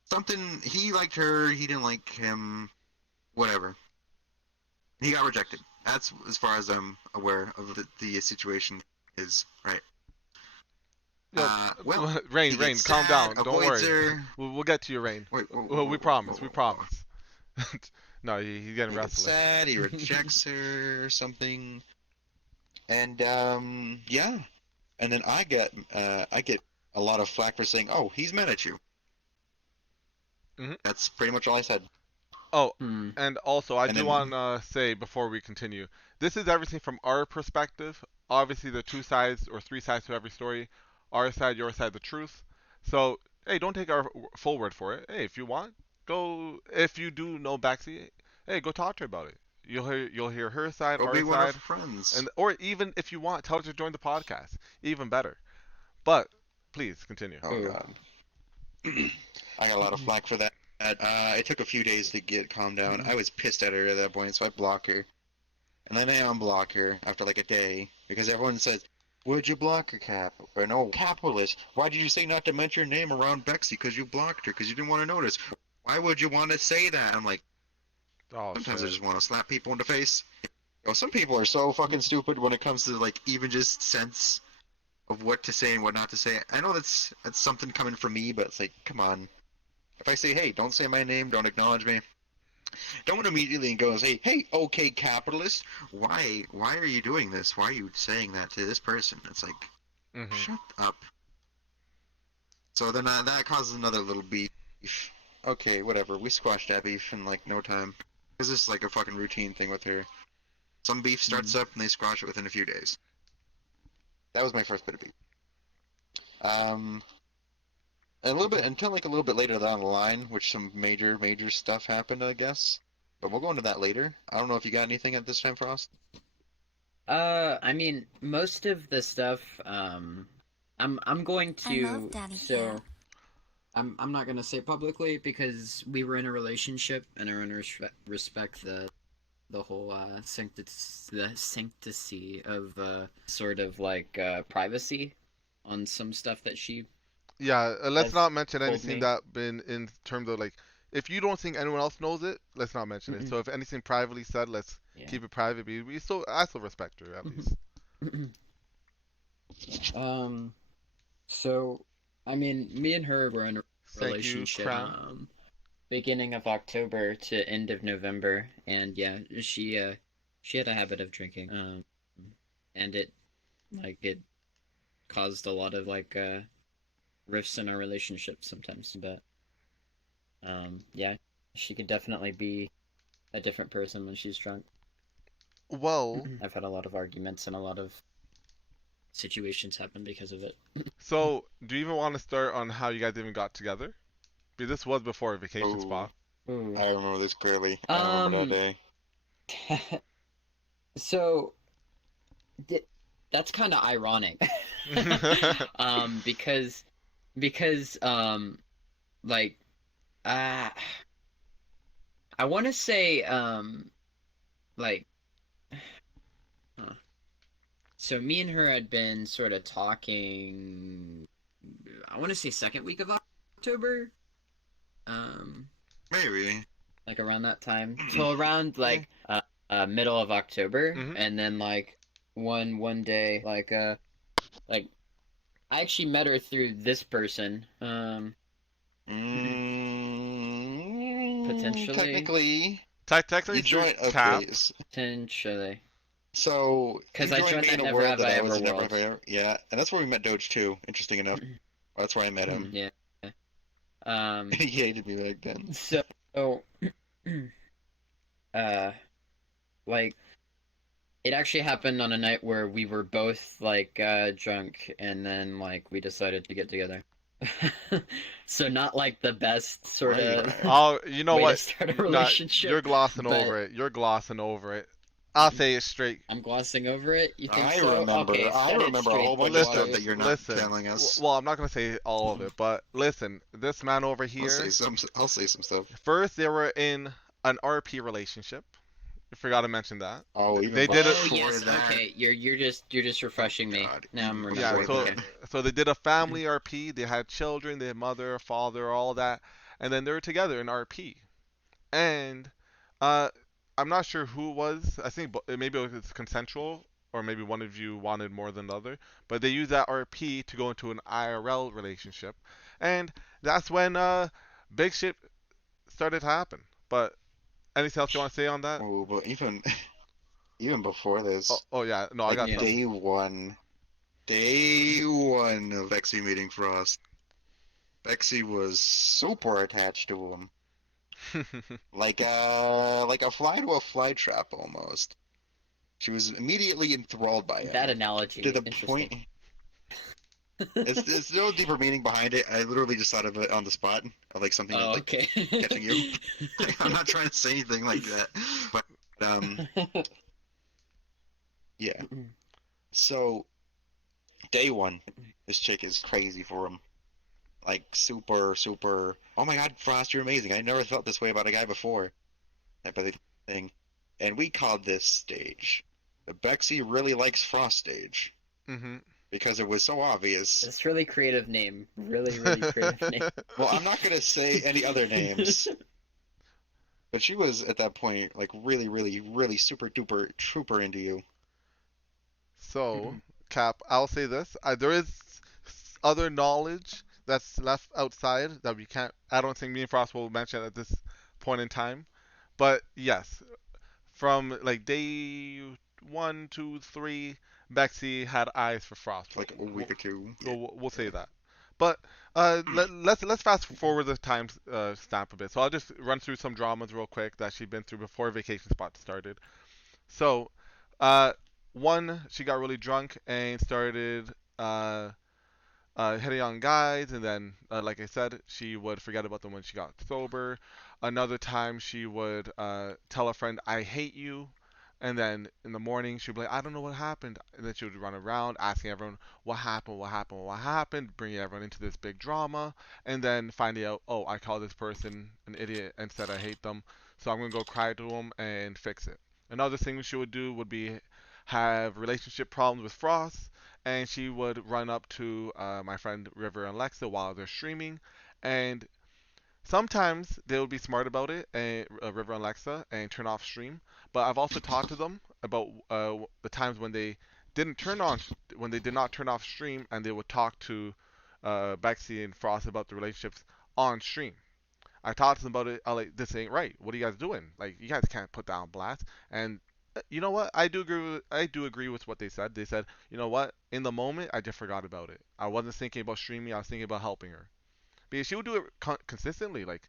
Something, he liked her, he didn't like him, whatever. He got rejected. That's as far as I'm aware of the situation is, right? Yo, Well, he Rain, gets calm sad, down. Don't avoids worry. her. We'll get to you, Rain. Wait, We promise. We promise. No, he's getting He gets restless. sad, he rejects her or something. And yeah. And then I get a lot of flack for saying, "Oh, he's mad at you." Mhm. That's pretty much all I said. Oh, Hmm. and also, I And do then- want to say before we continue, this is everything from our perspective. Obviously, there are two sides or three sides to every story. Our side, your side, the truth. So, hey, don't take our full word for it. Hey, if you want, go. If you do know Baxi, hey, go talk to her about it. You'll hear her side, Go our be one of side, friends. and or even if you want, tell her to join the podcast. Even better. But please continue. Oh Ooh. god. I got a lot of flack for that. It took a few days to get calmed down. I was pissed at her at that point, so I block her. And then I unblock her after like a day because everyone says, "Would you block her, Cap?" Or no, capitalist. Why did you say not to mention your name around Bexy? Because you blocked her because you didn't want to notice. Why would you want to say that? I'm like, Oh sometimes I shit. just want to slap people in the face. Some people are so fucking stupid when it comes to like even just sense of what to say and what not to say. I know that's something coming from me, but it's like, come on. If I say, hey, don't say my name, don't acknowledge me, don't immediately go and say, hey, okay, capitalist, why are you doing this? Why are you saying that to this person? It's like, Mhm. shut up. So then that causes another little beef. Okay, whatever. We squashed that beef in like no time. Because this is like a fucking routine thing with her. Some beef starts up and they squash it within a few days. That was my first bit of beef. A little bit until like a little bit later down the line, which some major stuff happened, I guess. But we'll go into that later. I don't know if you got anything at this time, Frost. I mean, most of the stuff, I'm going I love to, Daddy so, Cat. I'm not gonna say publicly because we were in a relationship and I want to respect the whole the sanctity of sort of like privacy on some stuff that she Yeah, let's has not mention told anything me. that been in terms of like, if you don't think anyone else knows it, let's not mention it. So if anything privately said, let's Yeah. keep it private. I still respect her at least. So, I mean, me and her were in a Thank you, relationship, Crown. beginning of October to end of November, and yeah, she had a habit of drinking, and it caused a lot of like rifts in our relationship sometimes, but yeah, she could definitely be a different person when she's drunk. Well, I've had a lot of arguments and a lot of situations happen because of it. so do you even want to start on how you guys even got together? Because this was before a vacation Oh, spot. Ooh. I remember this clearly. I remember that day. So that's kind of ironic. Because like uh I want to say like huh. So me and her had been sort of talking, I want to say second week of October, um Maybe. like around that time, so around like middle of October. Mhm. And then like one day like I actually met her through this person. Potentially. Technically, Technically you through joined. Cap. Okay, Potentially. so you 'Cause I joined joined me that in a Never world Have that I I Ever was never world. have. Yeah, and that's where we met Doge too. Interesting enough, that's where I met him. Yeah. He hated me back then. So uh like it actually happened on a night where we were both like drunk, and then like we decided to get together. So not like the best sort of Right. Oh, you know way to what? start a Nah, relationship. you're glossing but over it. You're glossing over it. I'll say it straight. I'm glossing over it. You think I so? remember. Okay, I set it remember a straight whole for bunch of stuff boy. that you're not Listen. telling us. Well, I'm not gonna say all of it, but listen. This man over I'll here. say some. I'll say some stuff. First, they were in an RP relationship. I forgot to mention that. Oh, even They did it. Oh before yes, that. okay. You're just refreshing me. God, Now I'm even Yeah, before remembering. so Okay. that. so they did a family RP. They had children. They had mother, father, all that, and then they were together in RP. And uh, I'm not sure who it was. I think maybe it was consensual, or maybe one of you wanted more than the other. But they used that RP to go into an IRL relationship, and that's when big shit started to happen. But Anything else you want to say on that? Oh, but even before this, Oh yeah, no, I like got Yeah. some. day one of Vexy meeting Frost, Vexy was super attached to him, like a fly to a fly trap almost. She was immediately enthralled by That him to analogy, the interesting. point. It's no deeper meaning behind it. I literally just thought of it on the spot, of like something Oh, like okay. catching you. I'm not trying to say anything like that, but yeah. So day one, this chick is crazy for him. Like super, super. Oh my God, Frost, you're amazing. I never felt this way about a guy before. Type of thing. And we called this stage the Bexy really likes Frost stage Mm-hmm. because it was so obvious. It's really creative name. Really, really creative name. Well, I'm not gonna say any other names, but she was at that point like really, really, really super duper trooper into you. So, Cap, I'll say this: there is other knowledge that's left outside that we can't. I don't think me and Frost will mention at this point in time. But yes, from like day 1, 2, 3, Bexy had eyes for Frost. For like a week or two. Yeah. We'll say that. But let's fast forward the time stamp a bit. So I'll just run through some dramas real quick that she'd been through before Vacation Spot started. So, uh, one, she got really drunk and started hitting on guys, and then, like I said, she would forget about them when she got sober. Another time, she would tell a friend, "I hate you," and then in the morning, she'd be like, "I don't know what happened," and then she would run around asking everyone, "What happened? What happened? What happened?" Bringing everyone into this big drama, and then finding out, "Oh, I called this person an idiot and said I hate them, so I'm gonna go cry to them and fix it." Another thing she would do would be have relationship problems with Frost, and she would run up to my friend River and Lexa while they're streaming, and sometimes they would be smart about it, and River and Lexa, and turn off stream. But I've also talked to them about the times when they when they did not turn off stream, and they would talk to Bexy and Frost about the relationships on stream. I talked to them about it. I like, this ain't right. What are you guys doing? Like, you guys can't put that on blast. And you know what? I do agree with what they said. They said, you know what? In the moment, I just forgot about it. I wasn't thinking about streaming. I was thinking about helping her because she would do it consistently, like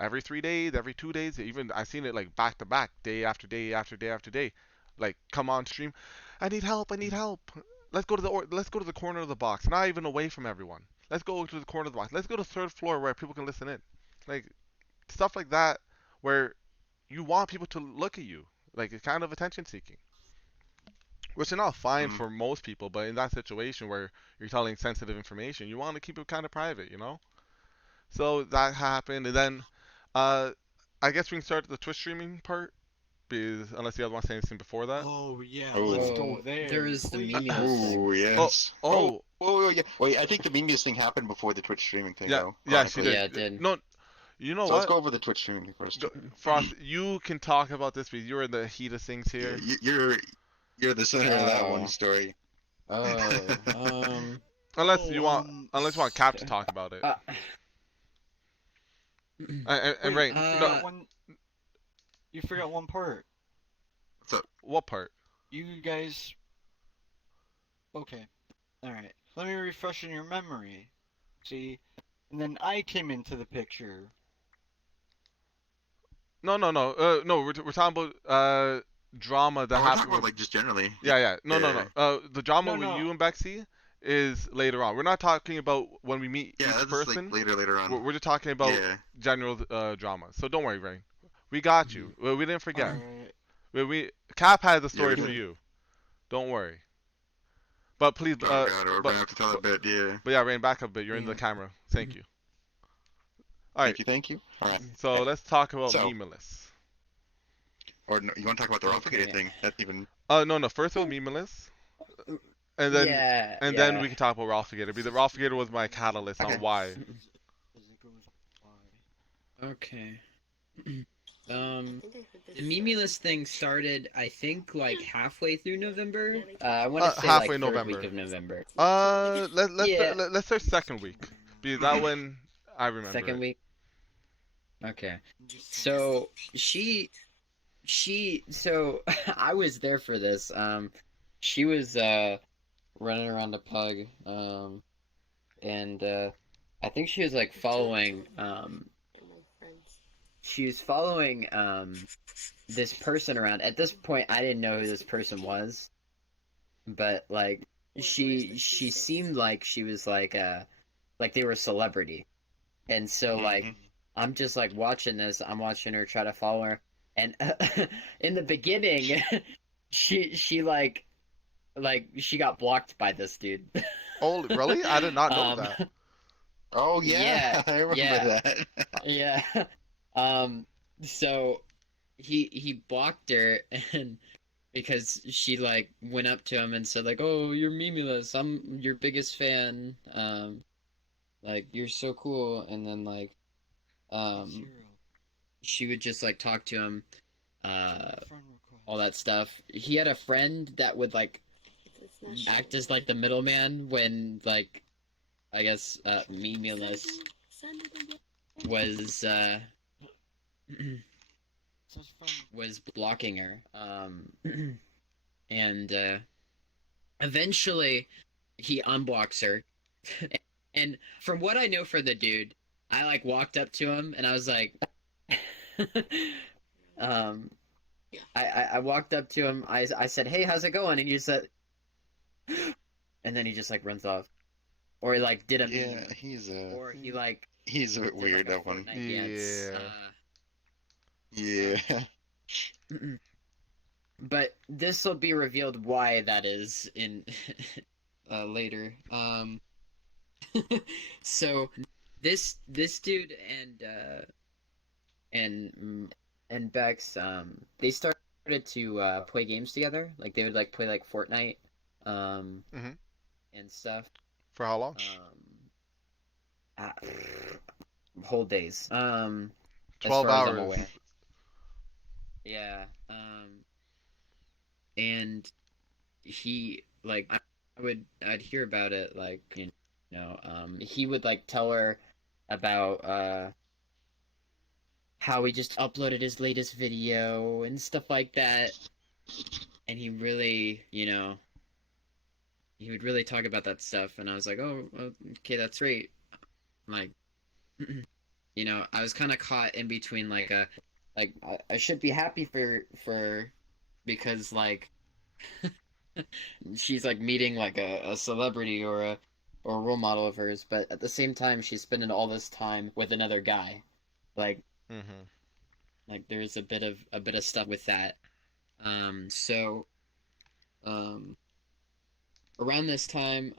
every 3 days, every 2 days. Even I seen it like back to back, day after day after day after day. Like, come on stream. I need help. I need help. Let's go to the corner of the box. Not even away from everyone. Let's go to the corner of the box. Let's go to the third floor where people can listen in. Like, stuff like that where you want people to look at you. Like, it's kind of attention seeking. Which is not fine Mm. for most people, but in that situation where you're telling sensitive information, you want to keep it kind of private, you know? So that happened, and then uh, I guess we can start the Twitch streaming part, because unless you guys want to say anything before that. Oh yeah, Oh. let's Oh, go there. there is the please. Mimios thing. Oh yes. Oh, Oh yeah. Wait, I think the Mimius thing happened before the Twitch streaming thing, yeah, though. yeah, she Ironically. did. Yeah, it did. No, you know So let's what? go over the Twitch streaming thing first. Frost, you can talk about this because you're in the heat of things Yeah, here. you're the center of that one Oh. story. Unless Oh, you want Cap to talk about it. And Wait, Rain, you Uh, forgot one. You forgot one part. what part? You guys. Okay. All right. Let me refresh in your memory. See, and then I came into the picture. No. No. We're talking about drama that Oh, we're happened. talking about like just generally. Yeah. No. Yeah. The drama No, with no. you and Bexy is later on. We're not talking about when we meet Yeah, each that's person. like later on. We're just talking about Yeah. general drama. So don't worry, Rain. We got you. We didn't forget. Alright. We Cap has a story Yeah, for we- you. Don't worry. But please, Oh god, we're gonna have to tell a bit. Yeah. but yeah, Rain, back up a bit. You're in the Yeah. camera. Thank you. All right. Thank you. All right. So let's talk about So- Memeless. Or no, you want to talk about the Okay. Roffigated thing? That's even. No. First it was Memeless. And then yeah, then we can talk about Ralphigator. Because the Ralphigator was my catalyst Okay. on why. As it goes by. Okay. The Mimulus thing started, I think, like halfway through November. I want to say halfway like third November. week of November. Let's Yeah. let's start second week. Because that one I remember. Second it. week. Okay. So so I was there for this. She was running around the pug, and I think she was like following she was following this person around. At this point, I didn't know who this person was, but like she seemed like she was like they were a celebrity, and so like Mhm. I'm just like watching this. I'm watching her try to follow her, and in the beginning, she she got blocked by this dude. Oh, really? I did not know um, that. Oh yeah, yeah, I remember yeah, that. yeah. Um, so he blocked her, and because she like went up to him and said like, "Oh, you're Mimulus. I'm your biggest fan. Like you're so cool." And then like um she would just like talk to him, uh, all that stuff. He had a friend that would like act as like the middleman when like I guess Mimulus was was blocking her. And eventually he unblocks her. And from what I know for the dude, I like walked up to him and I was like, um, I walked up to him. I said, "Hey, how's it going?" And he said, and then he just like runs off, or he like did a Yeah, meme, or he's a bit did like weird, a that one. Fortnite dance. Yeah. But this will be revealed why that is in later. So this dude and Bex they started to play games together. Like they would like play like Fortnite Hmm. and stuff. For how long? Uh, whole days. As 12 far as I'm hours. aware. Yeah. And he like I'd hear about it like he would like tell her about how he just uploaded his latest video and stuff like that, and he really he would really talk about that stuff, and I was like, oh, okay, that's great. Like I was kind of caught in between like I should be happy for because like she's like meeting like a celebrity or a role model of hers, but at the same time she's spending all this time with another guy. Like Hmm. there's a bit of stuff with that. So um around this time,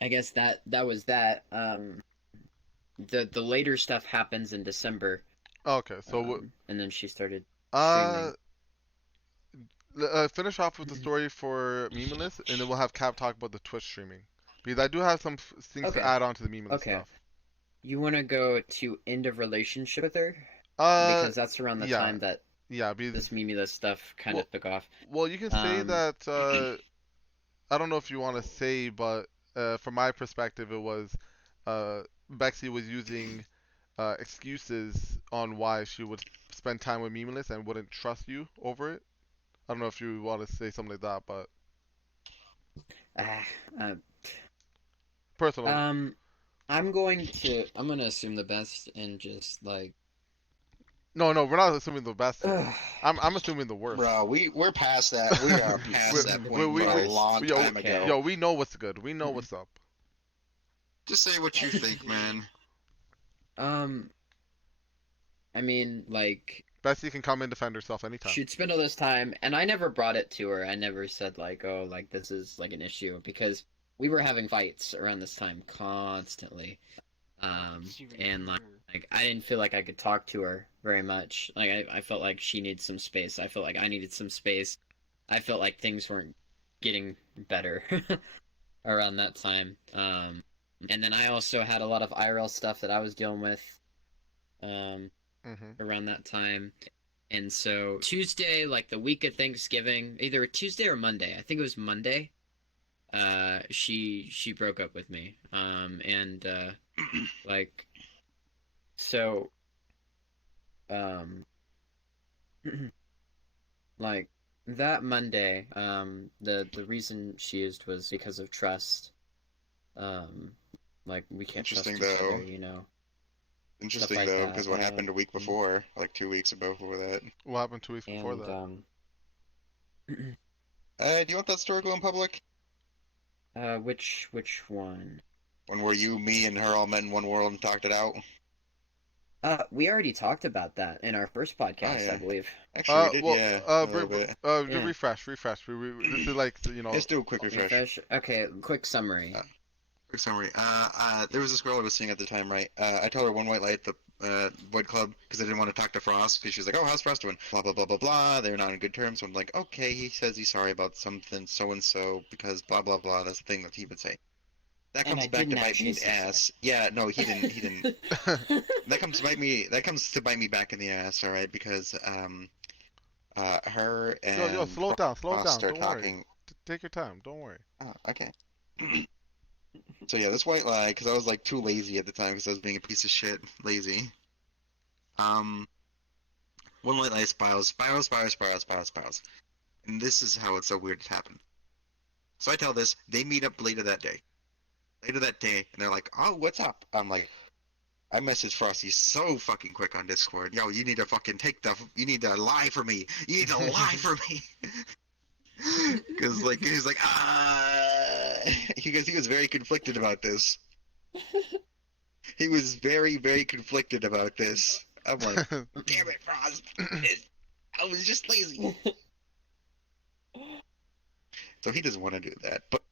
I guess that was that. The later stuff happens in December. Okay, so And then she started uh, streaming. finish off with the story for Mimulus, and then we'll have Cap talk about the Twitch streaming. Because I do have some things to Okay. add on to the Mimulus Okay. stuff. You want to go to end of relationship with her? Uh, Because that's around the yeah, time that yeah. Because this Mimulus stuff kind of took off. well, you can say Um, that. I don't know if you want to say, but from my perspective, it was Bexy was using excuses on why she would spend time with Mimulus and wouldn't trust you over it. I don't know if you want to say something like that, but ah, uh, personally, I'm gonna assume the best and just like. no, we're not assuming the best here. Ugh. I'm assuming the worst. Bro, we're past that. We are past that point we, a long time okay. ago. yo, we know what's good. We know what's up. Just say what you think, man. I mean, like, Bessie can come and defend herself anytime. she'd spend all this time, and I never brought it to her. I never said, like, oh, like, this is, like, an issue, because we were having fights around this time constantly. And, like, I didn't feel like I could talk to her very much. Like, I felt like she needed some space. I felt like I needed some space. I felt like things weren't getting better around that time. And then I also had a lot of IRL stuff that I was dealing with. Around that time. And so Tuesday, like the week of Thanksgiving, either Tuesday or Monday, I think it was Monday, she broke up with me. And like So, um, like that Monday, the reason she used was because of trust. Um, like we can't trust Interesting each other, though. stuff Interesting like though, that. because what happened a week before, like 2 weeks before that? What happened 2 weeks before And that? Do you want that story going public? which one? When were you, me, and her all met in one world and talked it out? We already talked about that in our first Oh podcast, I yeah, believe. actually we did, Well, yeah, a little bit. Yeah. refresh. This is like, Let's do a quick refresh. Refresh. Okay, quick summary. Quick summary. There was this girl I was seeing at the time, right? I told her one white light at the Void Club because I didn't want to talk to Frost because she was like, "Oh, how's Frost doing?" Blah blah blah blah blah. They're not in good terms. So I'm like, "Okay." He says he's sorry about something so and so because blah blah blah. That's the thing that he would say. That And comes I back to didn't bite me actually in the say ass. Yeah, no, he didn't. He didn't. That comes to bite me. That comes to bite me back in the ass. All right, because her and yo, slow it down, Frost are Don't worry. talking. Take your time. Don't worry. Oh, okay. So yeah, this white lie, because I was like too lazy at the time, because I was being a piece of shit, lazy. One white lie spirals, and this is how it's so weird to happen. So I tell this, they meet up later that day, and they're like, "Oh, what's up?" I'm like, I messaged Frosty so fucking quick on Discord. Yo, you need to fucking you need to lie for me. You need to lie for me. Because like he was like he was very conflicted about this. He was very very conflicted about this. I'm like, damn it, Frost. I was just lazy. So he doesn't want to do that, but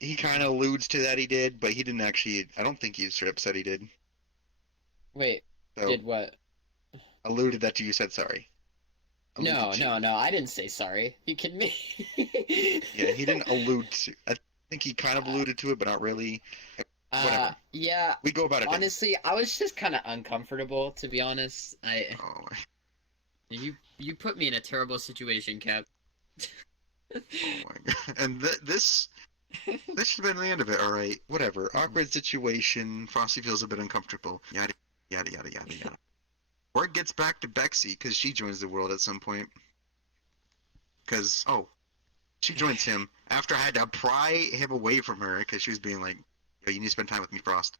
he kind of alludes to that he did, but he didn't actually. I don't think he straight up said he did. Wait, So did what? alluded that you said sorry. No, Alluded to. no, I didn't say sorry. You kidding me? Yeah, he didn't allude to. I think he kind of alluded to it, but not really. Whatever. Yeah, We go about it. honestly, I was just kind of uncomfortable, to be honest. Oh, You put me in a terrible situation, Cap. oh my god. And this should have been the end of it. All right. Whatever. Awkward situation. Frosty feels a bit uncomfortable. Yada yada yada yada yada. Word gets back to Bexy because she joins the world at some point. Because she joins him after I had to pry him away from her because she was being like, "Yo, you need to spend time with me, Frost."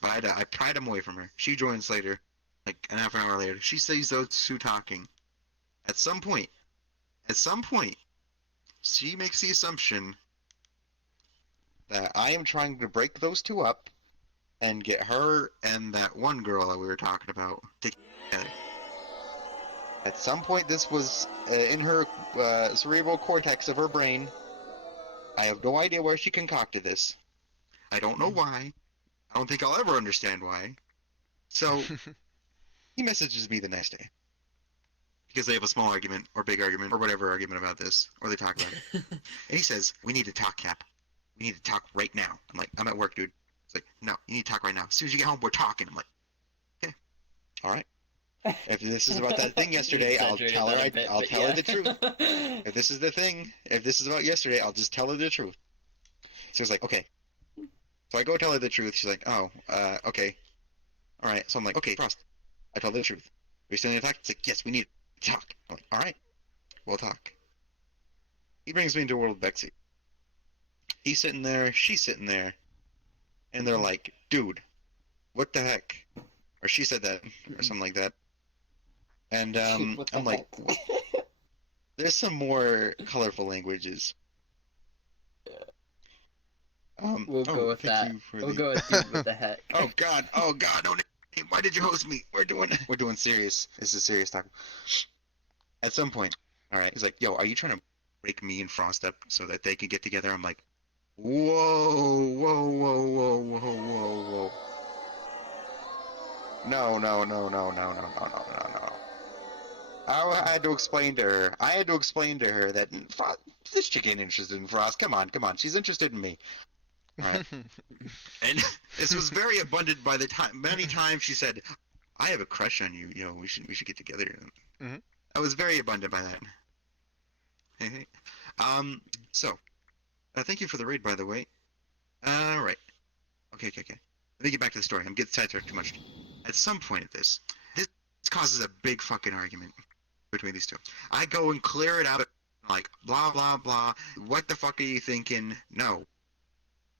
But I pried him away from her. She joins later, like an half an hour later. She sees those two talking. At some point, she makes the assumption that I am trying to break those two up and get her and that one girl that we were talking about together. At some point, this was in her cerebral cortex of her brain. I have no idea where she concocted this. I don't know why. I don't think I'll ever understand why. So he messages me the next day because they have a small argument or big argument or whatever argument about this, or they talk about it. And he says, "We need to talk, Cap. We need to talk right now." I'm like, "I'm at work, dude." It's like, "No, you need to talk right now. As soon as you get home, we're talking." I'm like, "Okay, all right. If this is about that thing yesterday, I'll tell her. I'll tell her the truth. If this is the thing, if this is about yesterday, I'll just tell her the truth." So it's like, okay. So I go tell her the truth. She's like, "Oh, okay, all right." So I'm like, "Okay, Frost, I told her the truth. We still need to talk?" It's like, "Yes, we need to talk." I'm like, "All right, we'll talk." He brings me into a world of Bexy. He's sitting there, she's sitting there, and they're like, "Dude, what the heck?" Or she said that, or something like that. And What the I'm like, heck? there's some more colorful languages. We'll go with thank that. you for We'll the. go with dude with the heck. Oh God! Don't. Why did you host me? We're doing serious. This is serious talk. At some point, all right. He's like, "Yo, are you trying to break me and Frost up so that they can get together?" I'm like, "Whoa, whoa, whoa, whoa, whoa, whoa, whoa." No, no, no, no, no, no, no, no, no, no. I had to explain to her. That this chick ain't interested in Frost. Come on. She's interested in me. All right. And this was very abundant by the time. Many times she said, "I have a crush on you. You know, we should get together." Mhm. I was very abundant by that. Hey. So, thank you for the raid, by the way. All right. Okay. let me get back to the story. I'm getting sidetracked too much. At some point of this causes a big fucking argument between these two. I go and clear it out, like, blah, blah, blah. What the fuck are you thinking? No.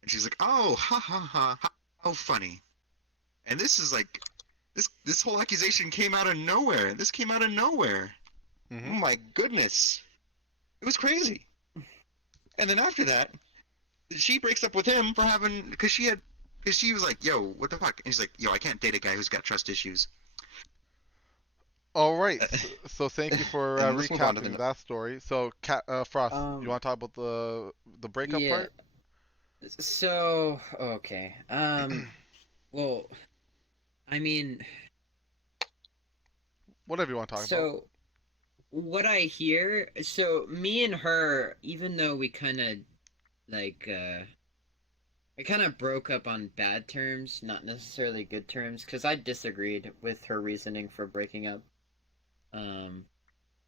And she's like, oh, ha, ha, ha, ha, how funny. And this is like, this whole accusation came out of nowhere. This came out of nowhere. Mm-hmm. Oh my goodness. It was crazy. And then after that, she breaks up with him for having, because she was like, yo, what the fuck? And he's like, yo, I can't date a guy who's got trust issues. All right. So thank you for And let's move on to recapping the- that story. So, Frost, you want to talk about the breakup yeah. part? So, okay. Well, I mean, Whatever you want to talk about. so what I hear, so me and her, even though we kind of like I kind of broke up on bad terms, not necessarily good terms, because I disagreed with her reasoning for breaking up. And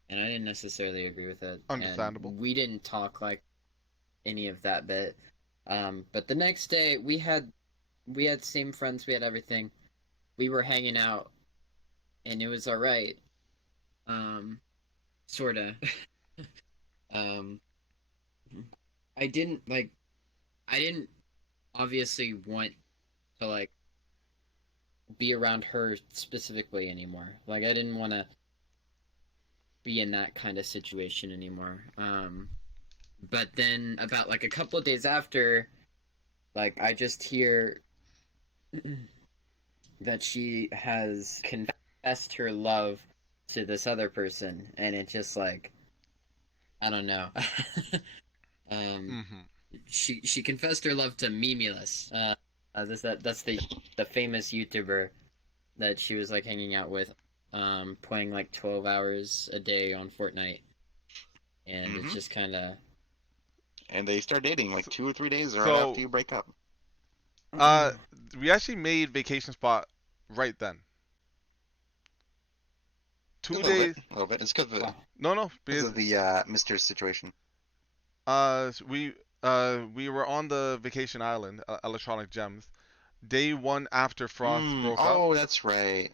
I didn't necessarily agree with it. Understandable. And we didn't talk like any of that bit. But the next day we had same friends, we had everything. We were hanging out, and it was all right. Sorta. I didn't obviously want to like be around her specifically anymore. Like I didn't want to be in that kind of situation anymore. But then about like a couple of days after, like I just hear that she has confessed her love to this other person, and it just like I don't know. Mm-hmm. She confessed her love to Mimulus. That's the famous YouTuber that she was like hanging out with, playing like 12 hours a day on Fortnite, and it's just kind of. And they start dating like 2 or 3 days right So- after you break up. We actually made vacation spot right then. A 2 little days. bit, a little bit. It's because of, Wow. No, because because of the Mr. situation. we were on the vacation island, Electronic Gems, day 1 after Frost broke up. Oh, that's right.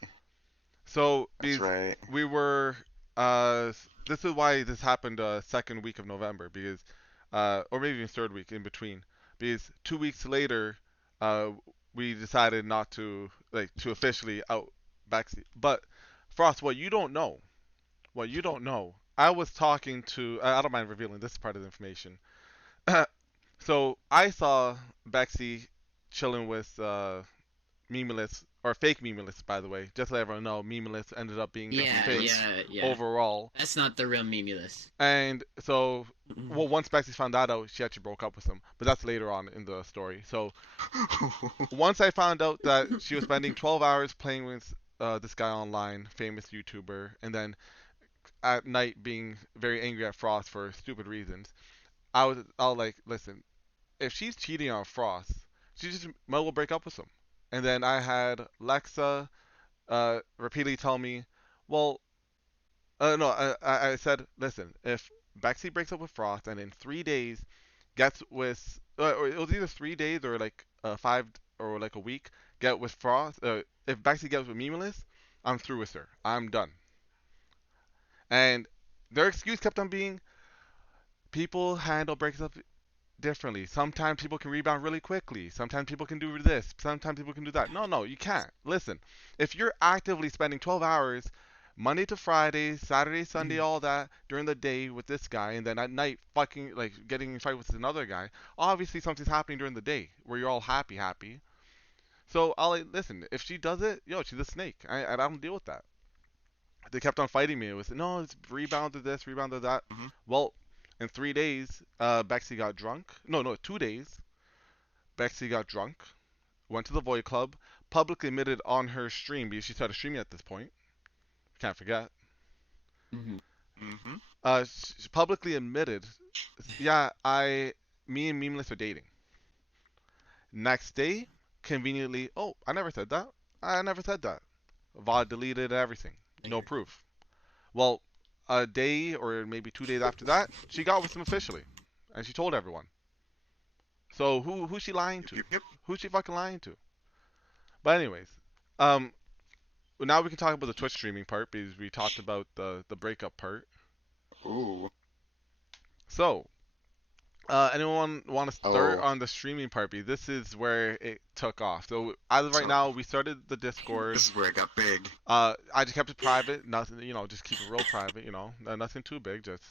So That's because right. we were this is why this happened second week of November, because or maybe even third week in between, because 2 weeks later we decided not to to officially out backseat. But Frost, what you don't know, I was talking to I don't mind revealing this part of the information. So I saw Bexy chilling with Memulus, or fake Memulus, by the way. Just to let everyone know, Memulus ended up being Yeah, fake yeah. overall. That's not the real Mimulus. And so, well, once Bexy found that out, she actually broke up with him. But that's later on in the story. So once I found out that she was spending 12 hours playing with this guy online, famous YouTuber, and then at night being very angry at Frost for stupid reasons, I was like, listen, if she's cheating on Frost, she just might as well break up with him. And then I had Lexa repeatedly tell me, well, no, I said, listen, if Bexy breaks up with Frost and in 3 days gets with, or it was either 3 days or like 5 or like a week, get with Frost, if Bexy gets with Mimulus, I'm through with her. I'm done. And their excuse kept on being, people handle breakups differently. Sometimes people can rebound really quickly. Sometimes people can do this. Sometimes people can do that. No, you can't. Listen, if you're actively spending 12 hours Monday to Friday, Saturday, Sunday, all that during the day with this guy, and then at night fucking like getting in a fight with another guy, obviously something's happening during the day where you're all happy. So I'll like, listen. If she does it, she's a snake. I don't deal with that. They kept on fighting me. It was no, it's rebounded this, rebounded that. Mhm. Well, in 3 days, Bexy got drunk. No, 2 days. Bexy got drunk, went to the Void Club, publicly admitted on her stream, because she started streaming at this point. Can't forget. She publicly admitted, yeah, me and Memeless are dating. Next day, conveniently, oh, I never said that. VOD deleted everything. No proof. Well, a day or maybe 2 days after that, she got with him officially, and she told everyone. So who's she lying to? Yep. Who's she fucking lying to? But anyways, um, now we can talk about the Twitch streaming part because we talked about the breakup part. Ooh. So, anyone want to start Oh. on the streaming part? Because this is where it took off. So as of right So- now, we started the Discord. This is where it got big. I just kept it private. Nothing, just keep it real private. Nothing too big. Just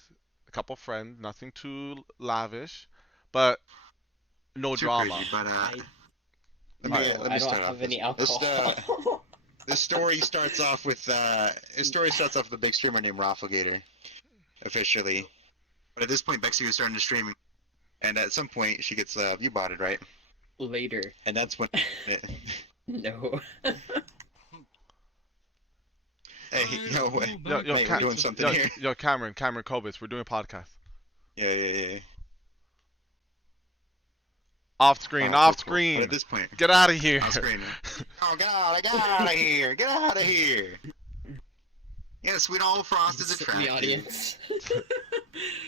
a couple friends. Nothing too lavish, but no Too drama. crazy, but I, let no, me, let me I don't start have off any this. alcohol. This story starts off with a big streamer named Rafflegator, officially. But at this point, Bexy was starting to stream, and at some point, she gets view botted, right? Later. And that's when. No. Hey, yo, mate, we're doing something here. Yo, Cameron Kobus, we're doing a podcast. Yeah. Off screen, Oh, off cool. screen. But at this point, Get out of here. off screen. Oh, get out of here! Get out of here! Yeah, sweet old Frost is Sit in attractive. the audience.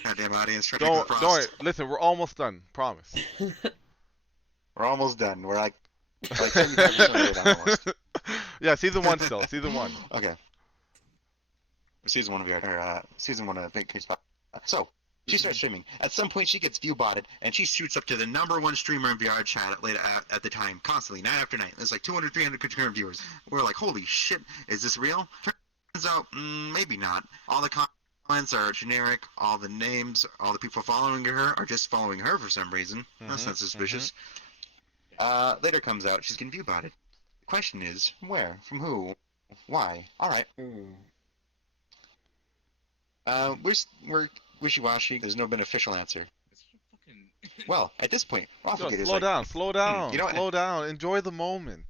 Goddamn audience, trying to Don't Frost. worry. Listen, we're almost done. Promise. We're almost done. We're like 75% of it almost. Yeah, season 1 still. Season 1. Okay. Season 1 of season 1 of Big Case Spot. So, she starts streaming. At some point, she gets view botted, and she shoots up to the #1 streamer in VRCHAT at the time, constantly, night after night. There's like 200, 300 concurrent viewers. We're like, holy shit, is this real? Turns out, maybe not. All the comments are generic. All the names, all the people following her are just following her for some reason. That's not suspicious. Later comes out, she's getting view botted. The question is, where? From who? Why? Alright. We're wishy-washy. There's no been official answer. Well, at this point, Yo, Rafflegator's slow like, down, slow down, you know what? slow down. Enjoy the moment.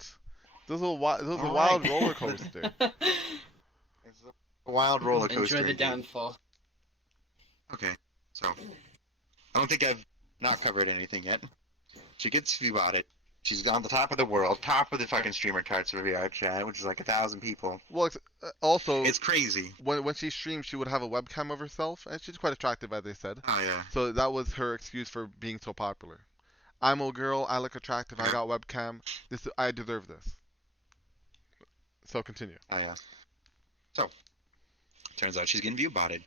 This is a wild Alright. roller coaster. It's a wild roller coaster. Enjoy the indeed. downfall. Okay, so I don't think I've not covered anything yet. She gets view botted. She's on the top of the world, top of the fucking streamer charts for VRChat, which is like 1,000 people. Well, also, It's crazy. when she streamed, she would have a webcam of herself, and she's quite attractive, as they said. Oh yeah. So that was her excuse for being so popular. I'm a girl. I look attractive. I got webcam. I deserve this. So continue. Oh yeah. So, turns out she's getting view botted.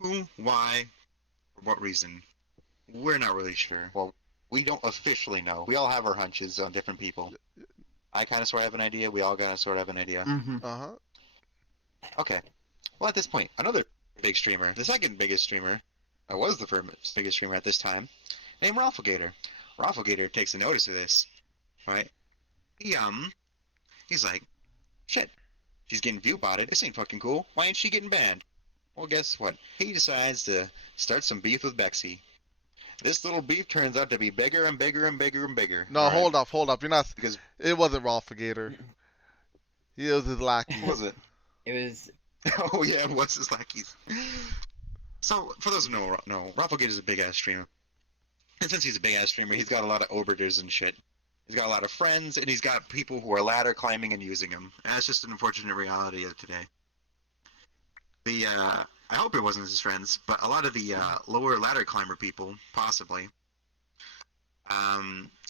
Who, why, for what reason? We're not really sure. Well, we don't officially know. We all have our hunches on different people. I kind of sort of have an idea. We all kind of sort of have an idea. Uh-huh. Okay. Well, at this point, another big streamer, the second biggest streamer, was the first biggest streamer at this time, named Rafflegator. Rafflegator takes a notice of this, right? He's like, shit, she's getting view botted. This ain't fucking cool. Why ain't she getting banned? Well, guess what? He decides to start some beef with Bexy. This little beef turns out to be bigger and bigger and bigger and bigger. No, Alright? hold up. You're not. Because It wasn't Rafflegator. He was his lackey. what was it? It was. Oh yeah, what's his lackeys? So, for those who don't know, Rafflegator is a big ass streamer. And since he's a big ass streamer, he's got a lot of oberders and shit. He's got a lot of friends, and he's got people who are ladder climbing and using him. And that's just an unfortunate reality of today. I hope it wasn't his friends, but a lot of the lower ladder climber people, possibly,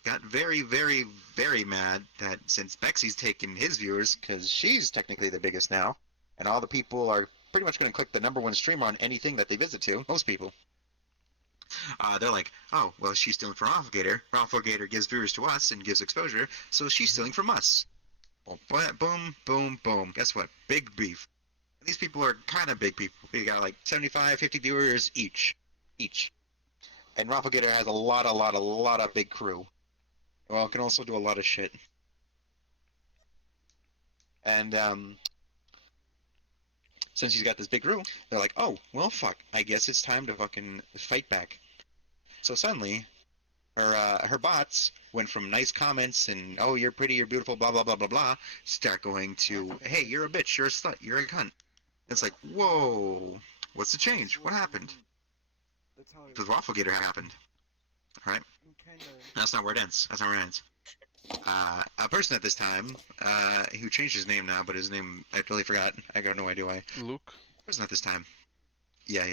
got very, very, very mad that since Bexy's taken his viewers, because she's technically the biggest now, and all the people are pretty much going to click the #1 streamer on anything that they visit to, most people. They're like, oh, well, she's stealing from Rafflegator. Rafflegator gives viewers to us and gives exposure, so she's stealing from us. Well, boom, boom, boom. Guess what? Big beef. And these people are kind of big people. They got like 75, 50 viewers each. And Rafflegator has a lot of big crew. Well, can also do a lot of shit. And, since he's got this big crew, they're like, oh, well, fuck, I guess it's time to fucking fight back. So suddenly, her bots went from nice comments and, oh, you're pretty, you're beautiful, blah, blah, blah, blah, blah, start going to, hey, you're a bitch, you're a slut, you're a cunt. It's like, whoa, what's the change? What happened? With Rafflegator happened. Alright? That's not where it ends. A person at this time, who changed his name now, but his name, I totally forgot. I got no idea why. Luke. Person at this time. Yeah.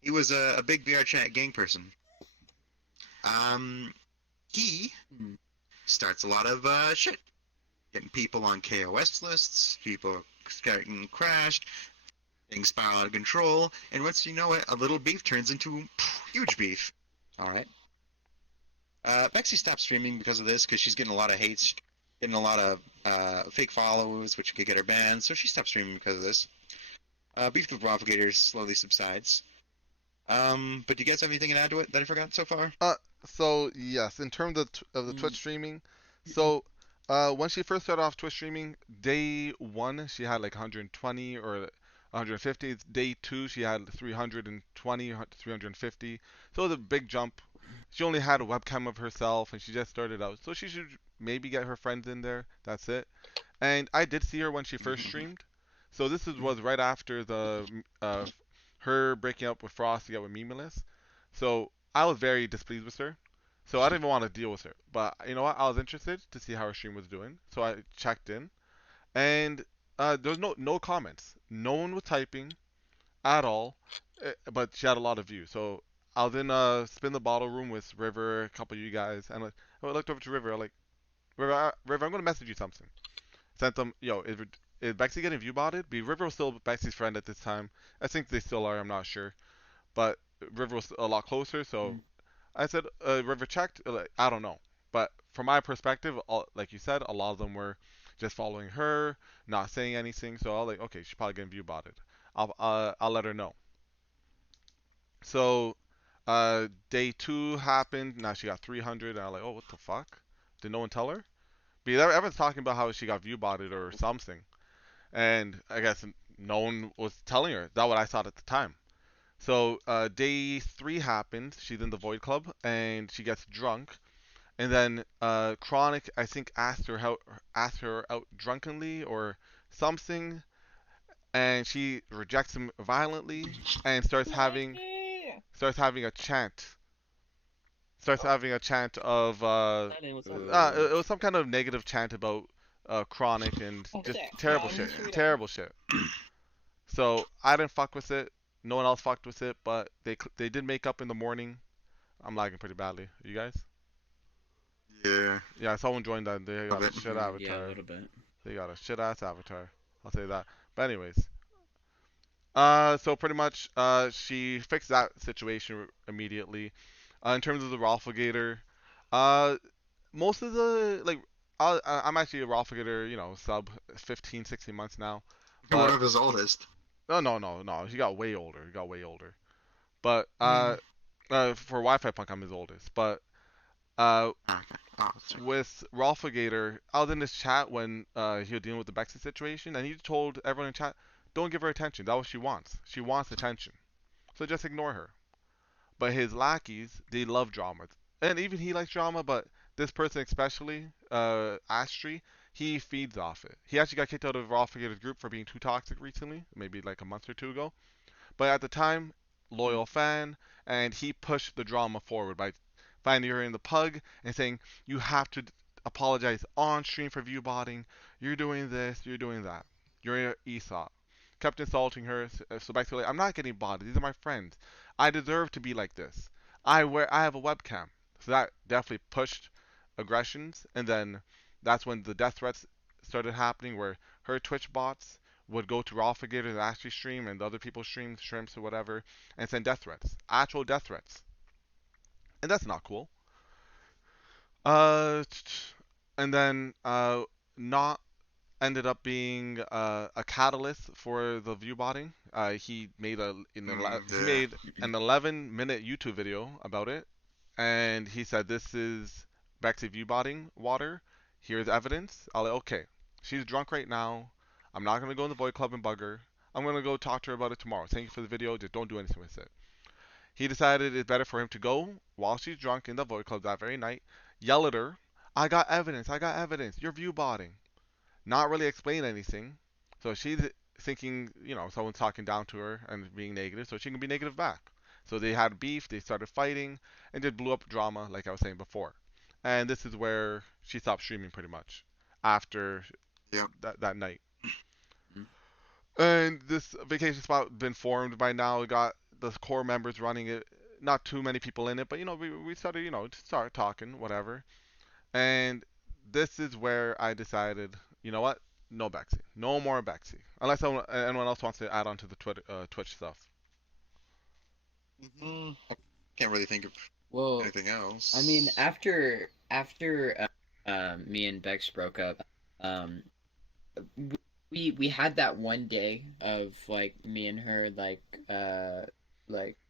He was a big VRChat gang person. He starts a lot of shit. getting people on KOS lists, people getting crashed, things spiral out of control, and once you know it, a little beef turns into huge beef. All right. Bexy stopped streaming because of this, because she's getting a lot of hates, getting a lot of fake followers, which could get her banned. So she stopped streaming because of this. Beef with Wafflegators slowly subsides. But do you guys have anything to add to it that I forgot so far? So yes, in terms of the Twitch streaming, so when she first started off Twitch streaming, day one she had like 120 or 150. Day two she had 320, 350. So it was a big jump. She only had a webcam of herself, and she just started out. So she should maybe get her friends in there. That's it. And I did see her when she first streamed. So was right after the her breaking up with Frost to get with Memeless. So I was very displeased with her. So I didn't even want to deal with her. But you know what? I was interested to see how her stream was doing. So I checked in, and there was no comments. No one was typing at all. But she had a lot of views. So I was in spin the bottle room with River, a couple of you guys, and I looked over to River. I'm like, River, I'm gonna message you something. Sent them, yo, is Bexy getting view botted? River was still Bexy's friend at this time. I think they still are. I'm not sure, but River was a lot closer. So I said, River checked. Like, I don't know, but from my perspective, like you said, a lot of them were just following her, not saying anything. So I was like, okay, she's probably getting view botted. I'll let her know. So day two happened. Now she got 300. And I'm like, oh, what the fuck? Did no one tell her? Because everyone's talking about how she got view botted or something. And I guess no one was telling her. That's what I thought at the time. So day three happens. She's in the Void Club and she gets drunk. And then Chronic, I think, asked her out drunkenly or something, and she rejects him violently and starts having a chant. Starts having a chant of it was some kind of negative chant about Chronic and just terrible shit. Terrible shit. So I didn't fuck with it. No one else fucked with it, but they did make up in the morning. I'm lagging pretty badly. You guys? Yeah. Yeah, someone joined that. They got a shit Yeah, a avatar. little bit. They got a shit ass avatar. I'll say that. But anyways, so pretty much, she fixed that situation immediately. In terms of the Rafflegator, uh, most of the like, I'm actually a Rafflegator, sub 15, 16 months now. One But of his oldest. no. He got way older. He got way older. But for Wi-Fi Punk, I'm his oldest. But Okay. Oh, sorry. with Rafflegator, I was in this chat when he was dealing with the Bexy situation, and he told everyone in chat, "Don't give her attention. That's what she wants. She wants attention. So just ignore her." But his lackeys, they love drama, and even he likes drama. But this person especially, Astri, he feeds off it. He actually got kicked out of Rafflegator's group for being too toxic recently, maybe like a month or two ago. But at the time, loyal fan, and he pushed the drama forward by finding her in the pug and saying, "You have to apologize on stream for view botting. You're doing this, you're doing that. You're an Aesop." Kept insulting her. So basically, I'm not getting botted. These are my friends. I deserve to be like this. I have a webcam. So that definitely pushed aggressions, and then that's when the death threats started happening, where her Twitch bots would go to Rafflegator and actually stream and the other people's streams, shrimps or whatever, and send death threats, actual death threats, and that's not cool. Uh, and then not ended up being a catalyst for the view botting. He made he made an 11-minute YouTube video about it, and he said, "This is Bexy view botting water. Here's evidence." I was like, okay, she's drunk right now. I'm not gonna go in the Void Club and bug her. I'm gonna go talk to her about it tomorrow. Thank you for the video. Just don't do anything with it. He decided it's better for him to go while she's drunk in the Void Club that very night, yell at her, "I got evidence. I got evidence. You're view botting." Not really explain anything. So she's thinking, someone's talking down to her and being negative, so she can be negative back. So they had beef, they started fighting, and it blew up drama, like I was saying before. And this is where she stopped streaming pretty much after that night. And this vacation spot been formed by now. We got the core members running it. Not too many people in it, but we started, to start talking, whatever. And this is where I decided, you know what? No Bexy. No more Bexy. Unless anyone else wants to add on to the Twitch stuff. I can't really think of Well, anything else. I mean, after me and Bex broke up, um, we had that one day of like me and her like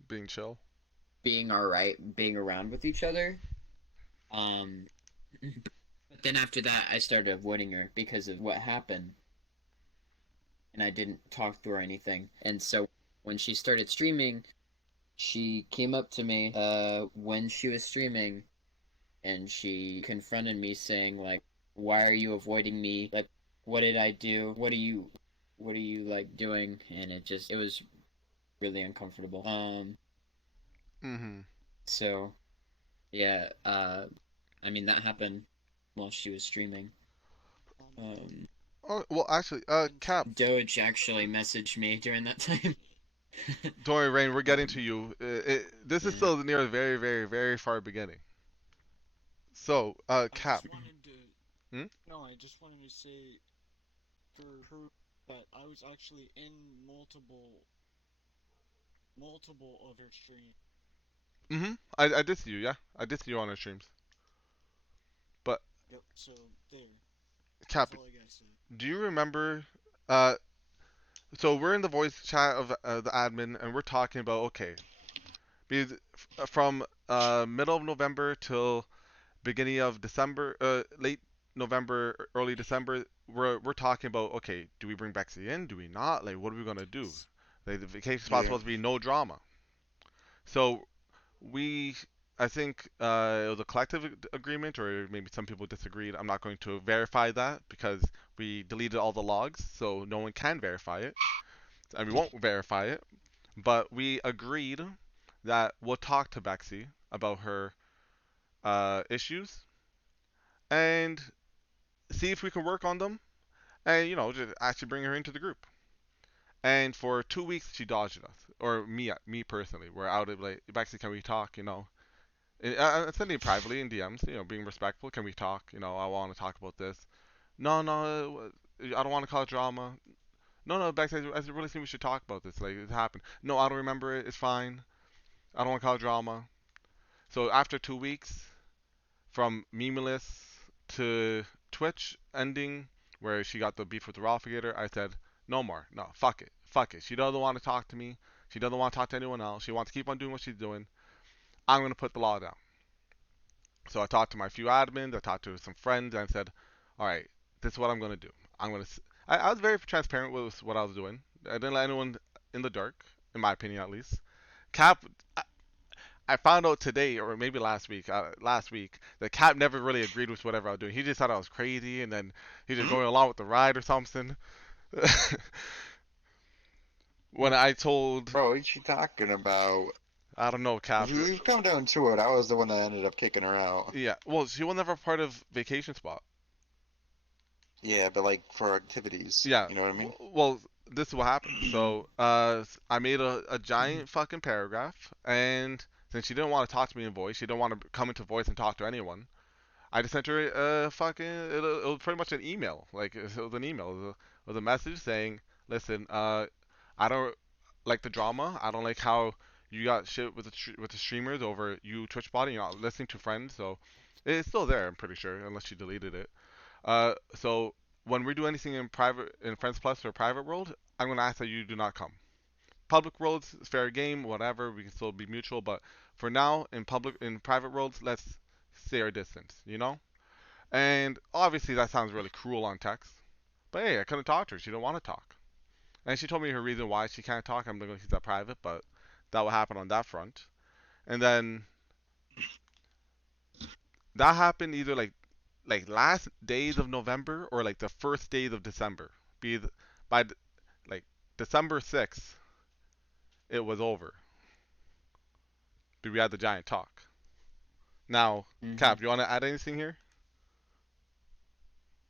Being chill. being all right, being around with each other. Um, but then after that, I started avoiding her because of what happened, and I didn't talk to her or anything. And so when she started streaming, she came up to me when she was streaming, and she confronted me saying like, "Why are you avoiding me? Like, what did I do? What are you like doing?" And it was really uncomfortable. Mm-hmm. So yeah, I mean that happened while she was streaming. Oh, well, actually, Cap. Doge actually messaged me during that time. Don't worry, Rain. We're getting to you. This is Yeah. still near the very, very, very far beginning. So, Cap. I just wanted to. Hmm? No, I just wanted to say for proof that I was actually in multiple of her streams. Mm-hmm. I did see you, yeah. I did see you on our streams. But, Yep. So there. Cap, That's all I gotta say. do you remember? Uh, so we're in the voice chat of the admin, and we're talking about okay, because from middle of November till beginning of December, late November, early December, we're talking about okay, do we bring Bexy in? Do we not? Like, what are we gonna do? Like, the vacation spot's Yeah. supposed to be no drama. So we, I think it was a collective agreement, or maybe some people disagreed. I'm not going to verify that because we deleted all the logs, so no one can verify it, and we won't verify it. But we agreed that we'll talk to Bexy about her issues and see if we can work on them, and just actually bring her into the group. And for 2 weeks, she dodged us, or me personally. We're out of like, Bexy, can we talk? Sending it privately in DMs, being respectful. Can we talk? I want to talk about this. No, no, I don't want to cause drama. No, no, Bex, I really think we should talk about this. Like, it happened. No, I don't remember it. It's fine. I don't want to cause drama. So after 2 weeks, from memeless to Twitch ending, where she got the beef with the Ralphigator, I said, no more. No, fuck it. Fuck it. She doesn't want to talk to me. She doesn't want to talk to anyone else. She wants to keep on doing what she's doing. I'm going to put the law down. So I talked to my few admins, I talked to some friends, and I said, all right, this is what I'm going to do. I'm going to. I was very transparent with what I was doing. I didn't let anyone in the dark, in my opinion at least. Cap, I found out today, or maybe last week, that Cap never really agreed with whatever I was doing. He just thought I was crazy, and then he just going along with the ride or something. When I told, Bro, what you talking about? I don't know, Cap. If you come down to it, I was the one that ended up kicking her out. Yeah, well, she was never part of Vacation Spot. Yeah, but like for activities. Yeah. You know what I mean? Well, this is what happened. So, I made a giant fucking paragraph, and since she didn't want to talk to me in voice, she didn't want to come into voice and talk to anyone. I just sent her it was pretty much an email. Like, it was an email. It was a message saying, listen, I don't like the drama. I don't like how you got shit with the streamers over you Twitch botting. You're not listening to friends, so it's still there. I'm pretty sure, unless she deleted it. So when we do anything in Friends Plus or private world, I'm gonna ask that you do not come. Public worlds, fair game, whatever. We can still be mutual, but for now, in private worlds, let's stay our distance. And obviously that sounds really cruel on text, but hey, I couldn't talk to her. She didn't want to talk, and she told me her reason why she can't talk. I'm gonna keep that private, but that will happen on that front. And then that happened either like last days of November or like the first days of December. By like December 6th, it was over. We had the giant talk. Now, Cap, you want to add anything here?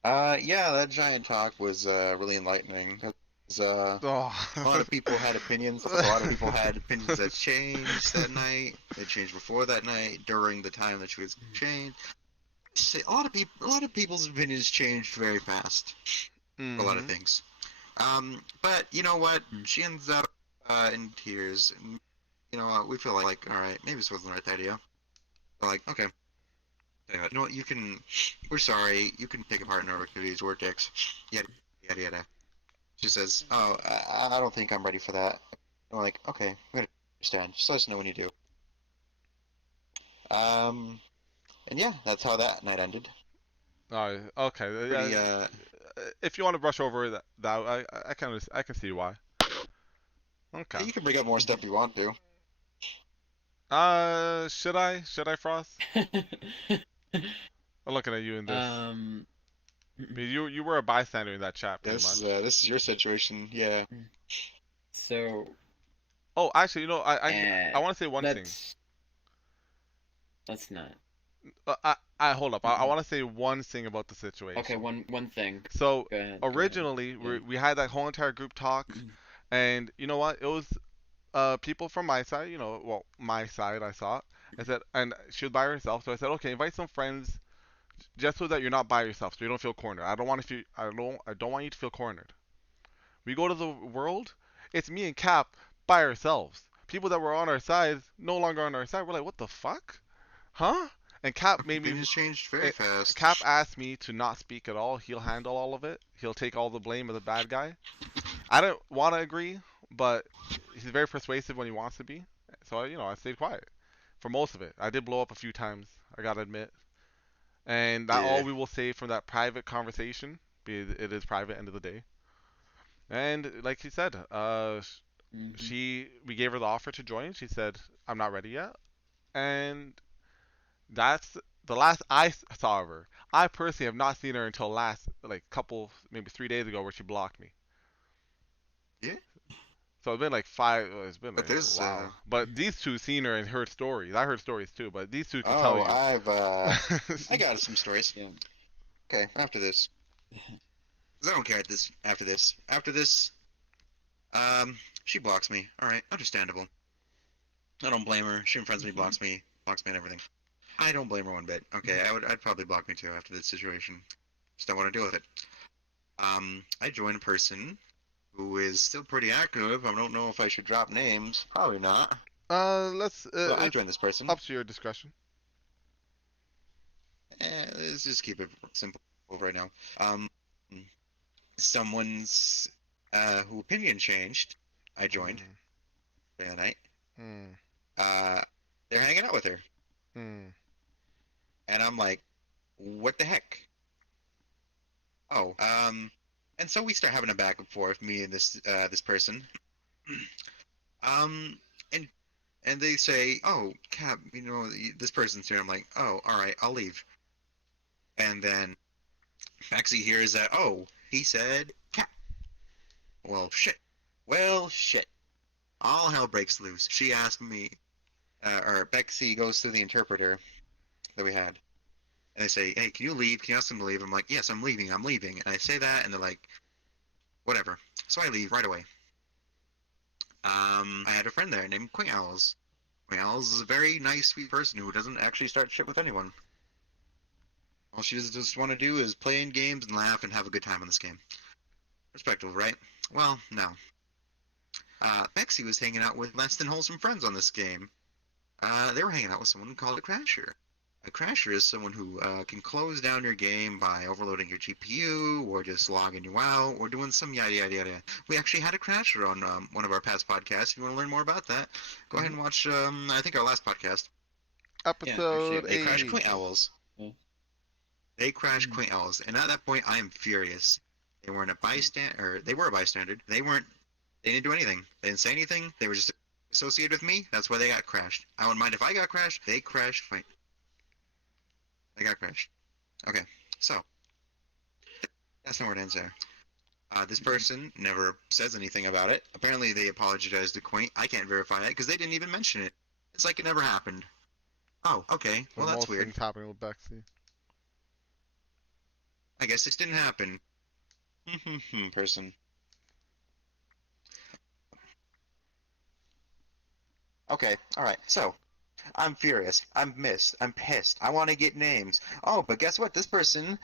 Yeah, that giant talk was really enlightening. 'Cause, Oh. a lot of people had opinions. A lot of people had opinions that changed that night. They changed before that night, during the time that she was changed. a lot of people's opinions change very fast. For a lot of things. But you know what? She ends up in tears. And, you know what? We feel like, all right, maybe this wasn't the right idea. We're like, okay. You know what? We're sorry. You can take apart our activities, vortex. Yada yada yada. She says, oh, I don't think I'm ready for that. And we're like, okay, we understand. Just let us know when you do. And yeah, that's how that night ended. Okay. Pretty, Yeah. If you want to brush over that I can see why. Okay. you can bring up more stuff you want to. Should I? Should I, Frost? I'm looking at you in this. I mean, you were a bystander in that chat, pretty much. This is your situation, yeah. So. Oh, actually, you know, I want to say one thing. Let's not. I hold up. I want to say one thing about the situation. Okay, one thing. So Go ahead, originally, go ahead. we had that whole entire group talk, and you know what? It was people from my side. You know, well, my side. I saw it. I said, and she was by herself. So I said, okay, invite some friends, just so that you're not by yourself, so you don't feel cornered. I don't want you to feel cornered. We go to the world. It's me and Cap by ourselves. People that were on our side no longer on our side. We're like, what the fuck? Huh? And Cap maybe Things changed very fast. Cap asked me to not speak at all. He'll handle all of it. He'll take all the blame of the bad guy. I don't want to agree, but he's very persuasive when he wants to be. So I stayed quiet for most of it. I did blow up a few times, I gotta admit. And that's all we will say from that private conversation. It is private, end of the day. And like he said, we gave her the offer to join. She said, "I'm not ready yet," and that's the last I saw of her. I personally have not seen her until maybe 3 days ago, where she blocked me. Yeah. So it's been like 5. It's been But like, there's, wow. But these two seen her and heard stories. I heard stories too, but these two can tell you. I got some stories. Yeah. Okay, after this. 'Cause I don't care after this. After this, she blocks me. Alright, understandable. I don't blame her. She unfriends me, blocks me and everything. I don't blame her one bit. Okay, I'd probably block me too after this situation. Just don't want to deal with it. I joined a person who is still pretty active. I don't know if I should drop names. Probably not. Let's. I joined this person. Up to your discretion. Let's just keep it simple right now. Someone's who opinion changed. I joined during the night. They're hanging out with her. And I'm like, what the heck? Oh, and so we start having a back and forth, me and this person. And they say, oh, Cap, this person's here. I'm like, oh, all right, I'll leave. And then Maxie hears that, oh, he said Cap. Well, shit. All hell breaks loose. She asked me, or Bexy goes through the interpreter that we had. And they say, hey, can you leave? Can you ask them to leave? I'm like, yes, I'm leaving. And I say that, and they're like, whatever. So I leave right away. I had a friend there named Queen Owls. Queen Owls is a very nice, sweet person who doesn't actually start shit with anyone. All she does just want to do is play in games and laugh and have a good time in this game. Respectable, right? Well, no. Bexy was hanging out with less than wholesome friends on this game. They were hanging out with someone called a Crasher. A Crasher is someone who can close down your game by overloading your GPU, or just logging you out, or doing some yada yada yada. We actually had a Crasher on one of our past podcasts. If you want to learn more about that, go ahead and watch, I think, our last podcast. Episode 8. They crashed Quaint Owls. They crashed Quaint Owls, and at that point, I am furious. They weren't a bystander, or they were a bystander. They didn't do anything. They didn't say anything. They were just associated with me. That's why they got crashed. I wouldn't mind if I got crashed. They crashed. Fine. They got crashed. Okay, so that's not where it ends there. This person never says anything about it. Apparently, they apologized to Quaint. I can't verify that because they didn't even mention it. It's like it never happened. Oh, okay. Well, that's weird. Things happening with Bexy. I guess this didn't happen. Person. Okay, alright. So, I'm furious. I'm missed. I'm pissed. I want to get names. Oh, but guess what? This person,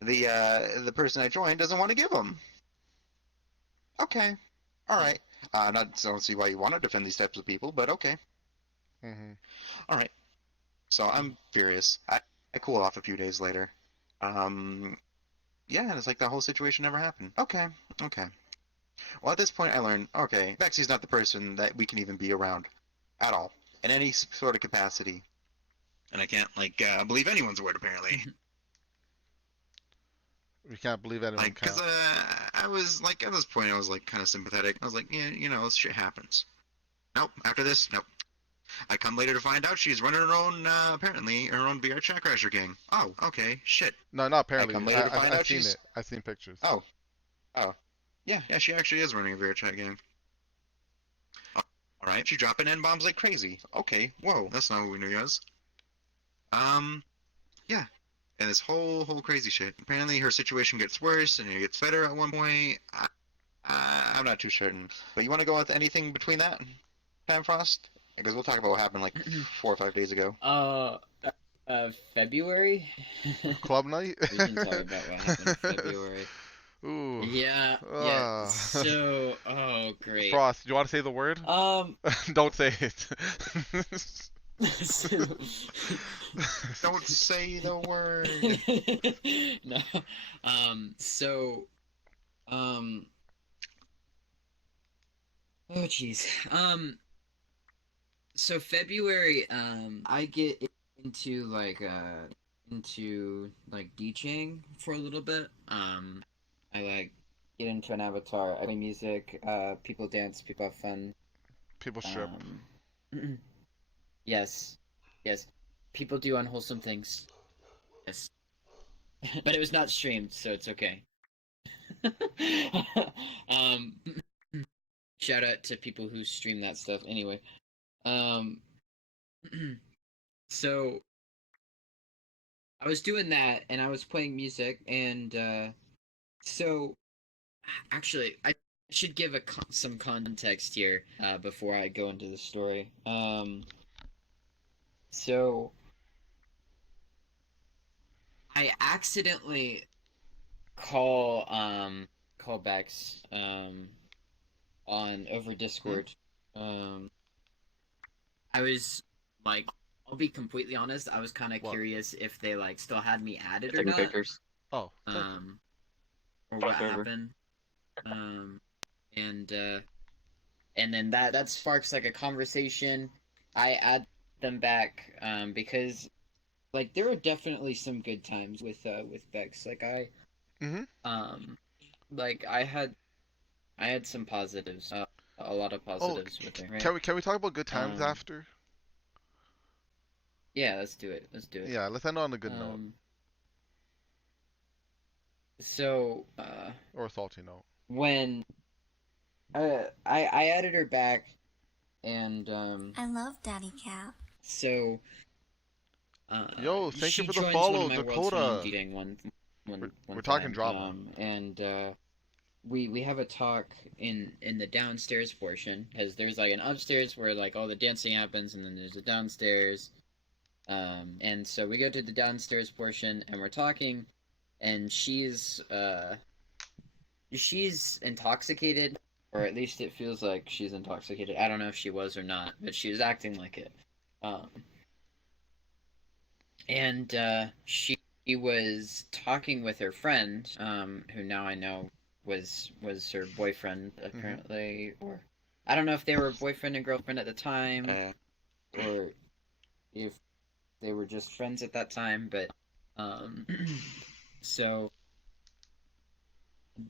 the person I joined, doesn't want to give them. Okay. All right. Not don't see why you want to defend these types of people, but okay. Hmm. All right. So I'm furious. I cool off a few days later. Um, yeah, and it's like the whole situation never happened. Okay. Okay. Well, at this point, I learned, okay, Vexy's not the person that we can even be around at all in any sort of capacity. And I can't believe anyone's word apparently. We can't believe anyone Cause can. I was like at this point I was like kind of sympathetic. I was like, yeah, this shit happens. Nope. After this, nope. I come later to find out she's running her own apparently her own VR chat crasher gang. Oh, okay, shit. No, not I apparently. come later to find I've out seen she's it. I've seen pictures. oh oh yeah, she actually is running a VR chat gang. All right, she's dropping N bombs like crazy. Okay, whoa, that's not what we knew as. Yeah, and this whole crazy shit. Apparently, her situation gets worse and it gets better at one point. I'm not too certain. But you want to go with anything between that, Time Frost? Because we'll talk about what happened like 4 or 5 days ago. February. Club night. We can talk about what happened in February. Ooh. Yeah. So, oh, great. Frost, do you want to say the word? Don't say it. Don't say the word. No. So, oh, jeez. So February, I get into DJing for a little bit. I get into an avatar. I play music. People dance. People have fun. People strip. Yes, yes. People do unwholesome things. Yes, but it was not streamed, so it's okay. um, Shout out to people who stream that stuff. Anyway, so I was doing that, and I was playing music, and so actually, I should give some context here before I go into the story. So I accidentally call Bex on over Discord. I was like, I'll be completely honest, I was kind of curious if they still had me added or not. Pictures. Oh. Or what happened. And then that sparks a conversation. I add them back because there were definitely some good times with Bex. I had some positives. A lot of positives with her. Right? Can we talk about good times after? Yeah, let's do it. Yeah, let's end on a good note. So or a salty note. When I added her back, and I love Daddy Cap. So yo, thank you for the follow, Dakota. We're talking drama. And we have a talk in the downstairs portion, because there's an upstairs where all the dancing happens, and then there's a downstairs. And so we go to the downstairs portion, and we're talking, and she's intoxicated, or at least it feels like she's intoxicated. I don't know if she was or not, but she was acting like it. And she was talking with her friend, who now I know was her boyfriend, apparently, or I don't know if they were boyfriend and girlfriend at the time, or if they were just friends at that time, but so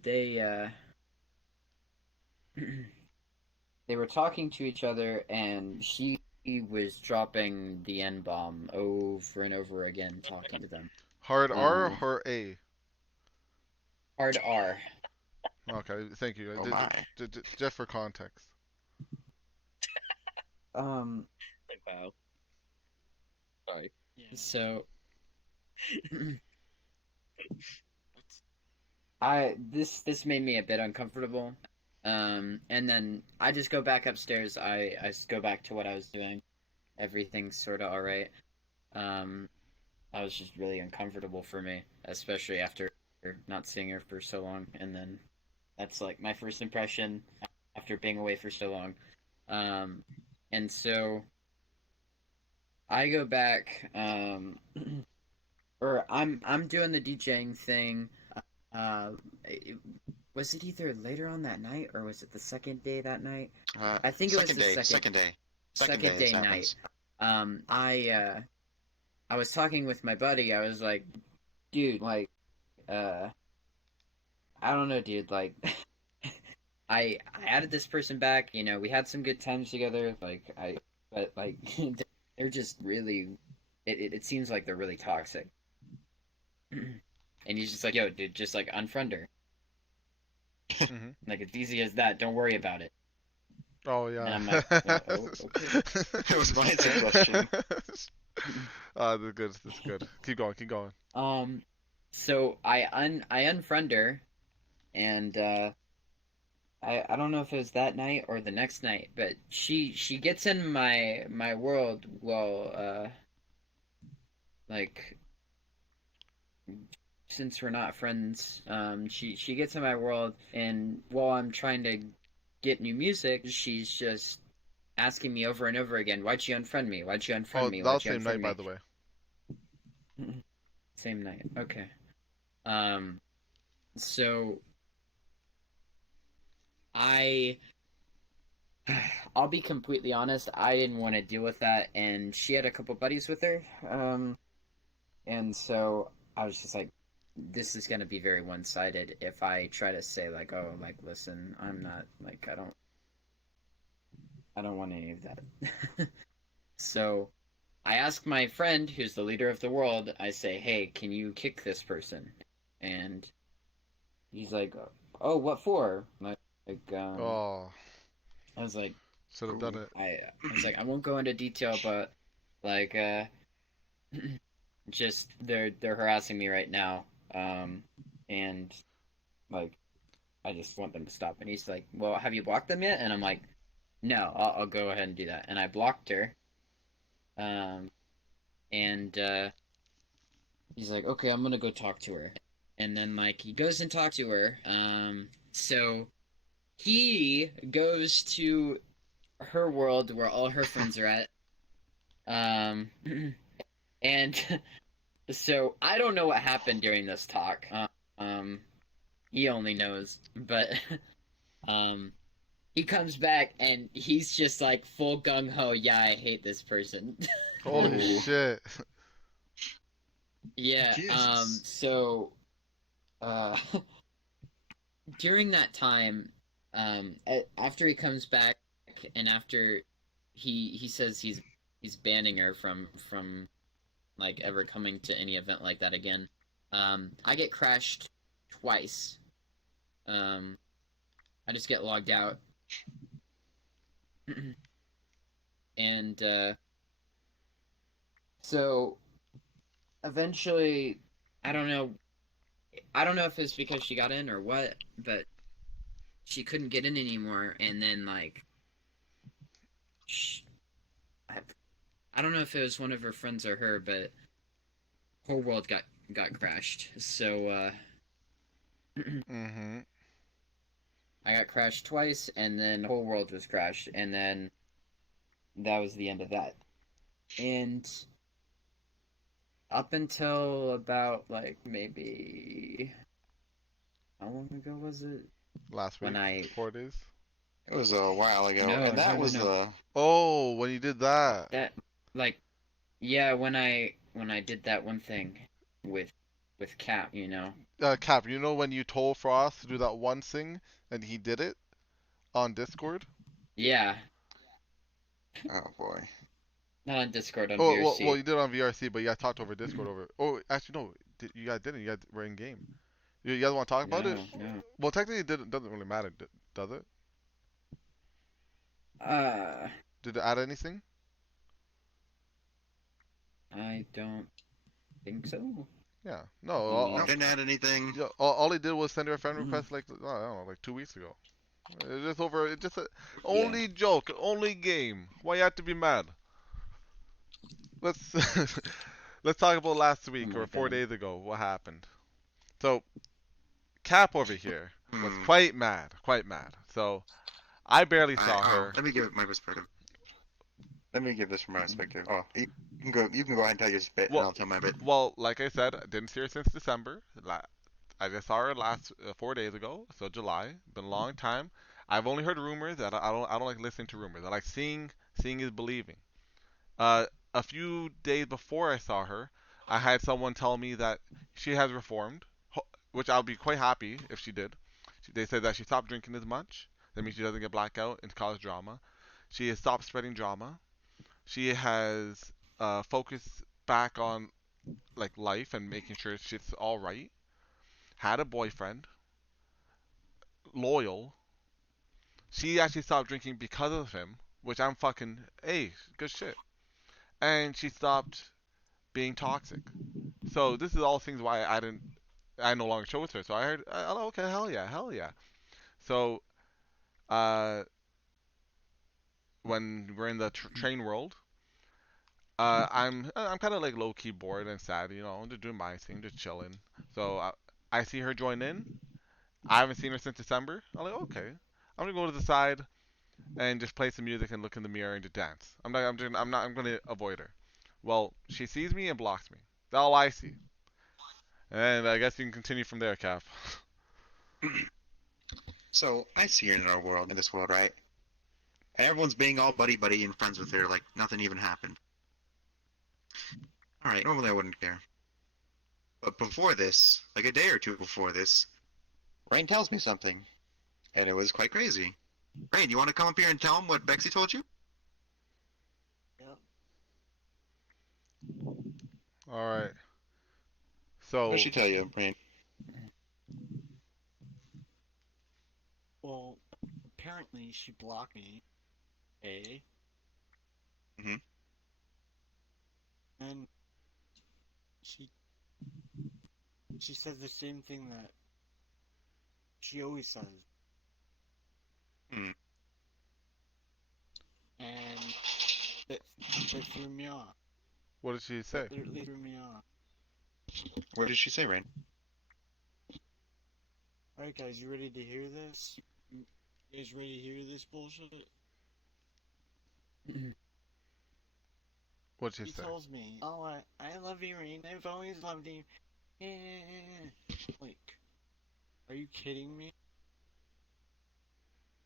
they were talking to each other, and she was dropping the N-bomb over and over again, talking to them. Hard R or hard A? Hard R. Okay, thank you. Oh my. Just for context. Wow. Sorry. So this made me a bit uncomfortable. And then I just go back upstairs. I go back to what I was doing, everything's sort of all right. That was just really uncomfortable for me, especially after not seeing her for so long, and then that's like my first impression after being away for so long. And so I go back, or I'm doing the DJing thing. Uh, was it either later on that night or was it the second day that night? I think it was the second day. second day this night. happens. I was talking with my buddy. I was like, dude, like, I don't know, dude. Like, I added this person back. You know, we had some good times together. But like, they're just really. It seems like they're really toxic. And he's just like, yo, dude, just like unfriend her. Mhm. Like it's easy as that. Don't worry about it. Oh And yeah. I'm like, oh, okay. It was my suggestion. That's good. That's good. Keep going. Keep going. So I unfriend her, and I don't know if it was that night or the next night, but she gets in my world. Well, like since we're not friends, she gets in my world, and while I'm trying to get new music, she's just asking me over and over again, "Why'd you unfriend me? Why'd you unfriend Oh, me? that Why'd was you same night, unfriend by me?" the way. Same night. Okay. Um, so I I'll be completely honest, I didn't want to deal with that, and she had a couple buddies with her. And so I was just like, this is gonna be very one-sided if I try to say like, oh, like listen, I'm not like I don't want any of that. So I ask my friend who's the leader of the world, I say, hey, can you kick this person? And he's like, oh, what for? Oh, I was like, should have done it. I was like, I won't go into detail, but like, just they're harassing me right now, and like, I just want them to stop. And he's like, well, have you blocked them yet? And I'm like, no, I'll go ahead and do that. And I blocked her, and he's like, okay, I'm gonna go talk to her. And then like he goes and talks to her. So he goes to her world where all her friends are at. And so I don't know what happened during this talk. He only knows. But he comes back and he's just like full gung ho. Yeah, I hate this person. Holy shit. Yeah. Jesus. So uh, during that time, after he comes back and after he says he's banning her from like ever coming to any event like that again. I get crashed twice. I just get logged out. And so eventually I don't know if it's because she got in or what, but she couldn't get in anymore, and then like I don't know if it was one of her friends or her, but whole world got crashed. So Mm-hmm. I got crashed twice, and then the whole world was crashed, and then that was the end of that. And up until about like maybe how long ago was it? Last week. When 4 days. It was a while ago, No, and that no, no, was no. the. Oh, when you did that. That like yeah, when I did that one thing with Cap, you know. Cap, you know when you told Frost to do that one thing and he did it on Discord? Yeah, Oh boy. not on Discord, on Oh, VRC. well, you did it on VRC, but you guys talked over Discord over. Oh, actually, no, you guys didn't. You guys were in game. You guys want to talk about it? No. Well, technically, it doesn't really matter, does it? Did it add anything? I don't think so. Yeah. No. No. Didn't add anything. Yeah, all he did was send her a friend request like I don't know, like 2 weeks ago. It's just over. It's just a only joke, only game. Why you have to be mad? let's let's talk about last Oh week my or 4 days god. ago. What happened? So Cap over here was Hmm. quite mad, quite mad. So I barely saw her. Let me give it my perspective. Let me give this from my perspective. Oh, you can go. You can go ahead and tell your bit, and Well, I'll tell my bit. well, like I said, I didn't see her since December. I just saw her last 4 days ago, so July. Been a long time. I've only heard rumors. That I don't like listening to rumors. I like seeing. Seeing is believing. Uh, a few days before I saw her, I had someone tell me that she has reformed, which I'll be quite happy if she did. They said that she stopped drinking as much. That means she doesn't get blackout and cause drama. She has stopped spreading drama. She has focused back on like life and making sure shit's all right. Had a boyfriend, loyal. She actually stopped drinking because of him, which I'm fucking hey, good shit. And she stopped being toxic. So this is all things why I no longer chose her. So I heard, oh, okay, hell yeah, hell yeah. So uh, when we're in the train world, I'm kind of like low key bored and sad, you know, just doing my thing, just chilling. So I see her join in. I haven't seen her since December. I'm like, okay, I'm gonna go to the side and just play some music and look in the mirror and just dance. I'm gonna avoid her. Well, she sees me and blocks me. That's all I see. And I guess you can continue from there, Cap. So I see her in our world, in this world, right? And everyone's being all buddy buddy and friends with her, like nothing even happened. All right, normally I wouldn't care, but before this, like a day or two before this, Rain tells me something, and it was quite crazy. Rain, you want to come up here and tell him what Bexy told you? Yep. All right. What did So she tell you, Rain? Well, apparently she blocked me. A. Mm-hmm. And she she said the same thing that she always says. Hmm. And that that threw me off. what did she say? That literally threw me off. What did she say, Rain? Alright guys, you ready to hear this? You guys ready to hear this bullshit? What did He she say? tells me, "Oh, I love you, Rain. I've always loved you." Like, are you kidding me?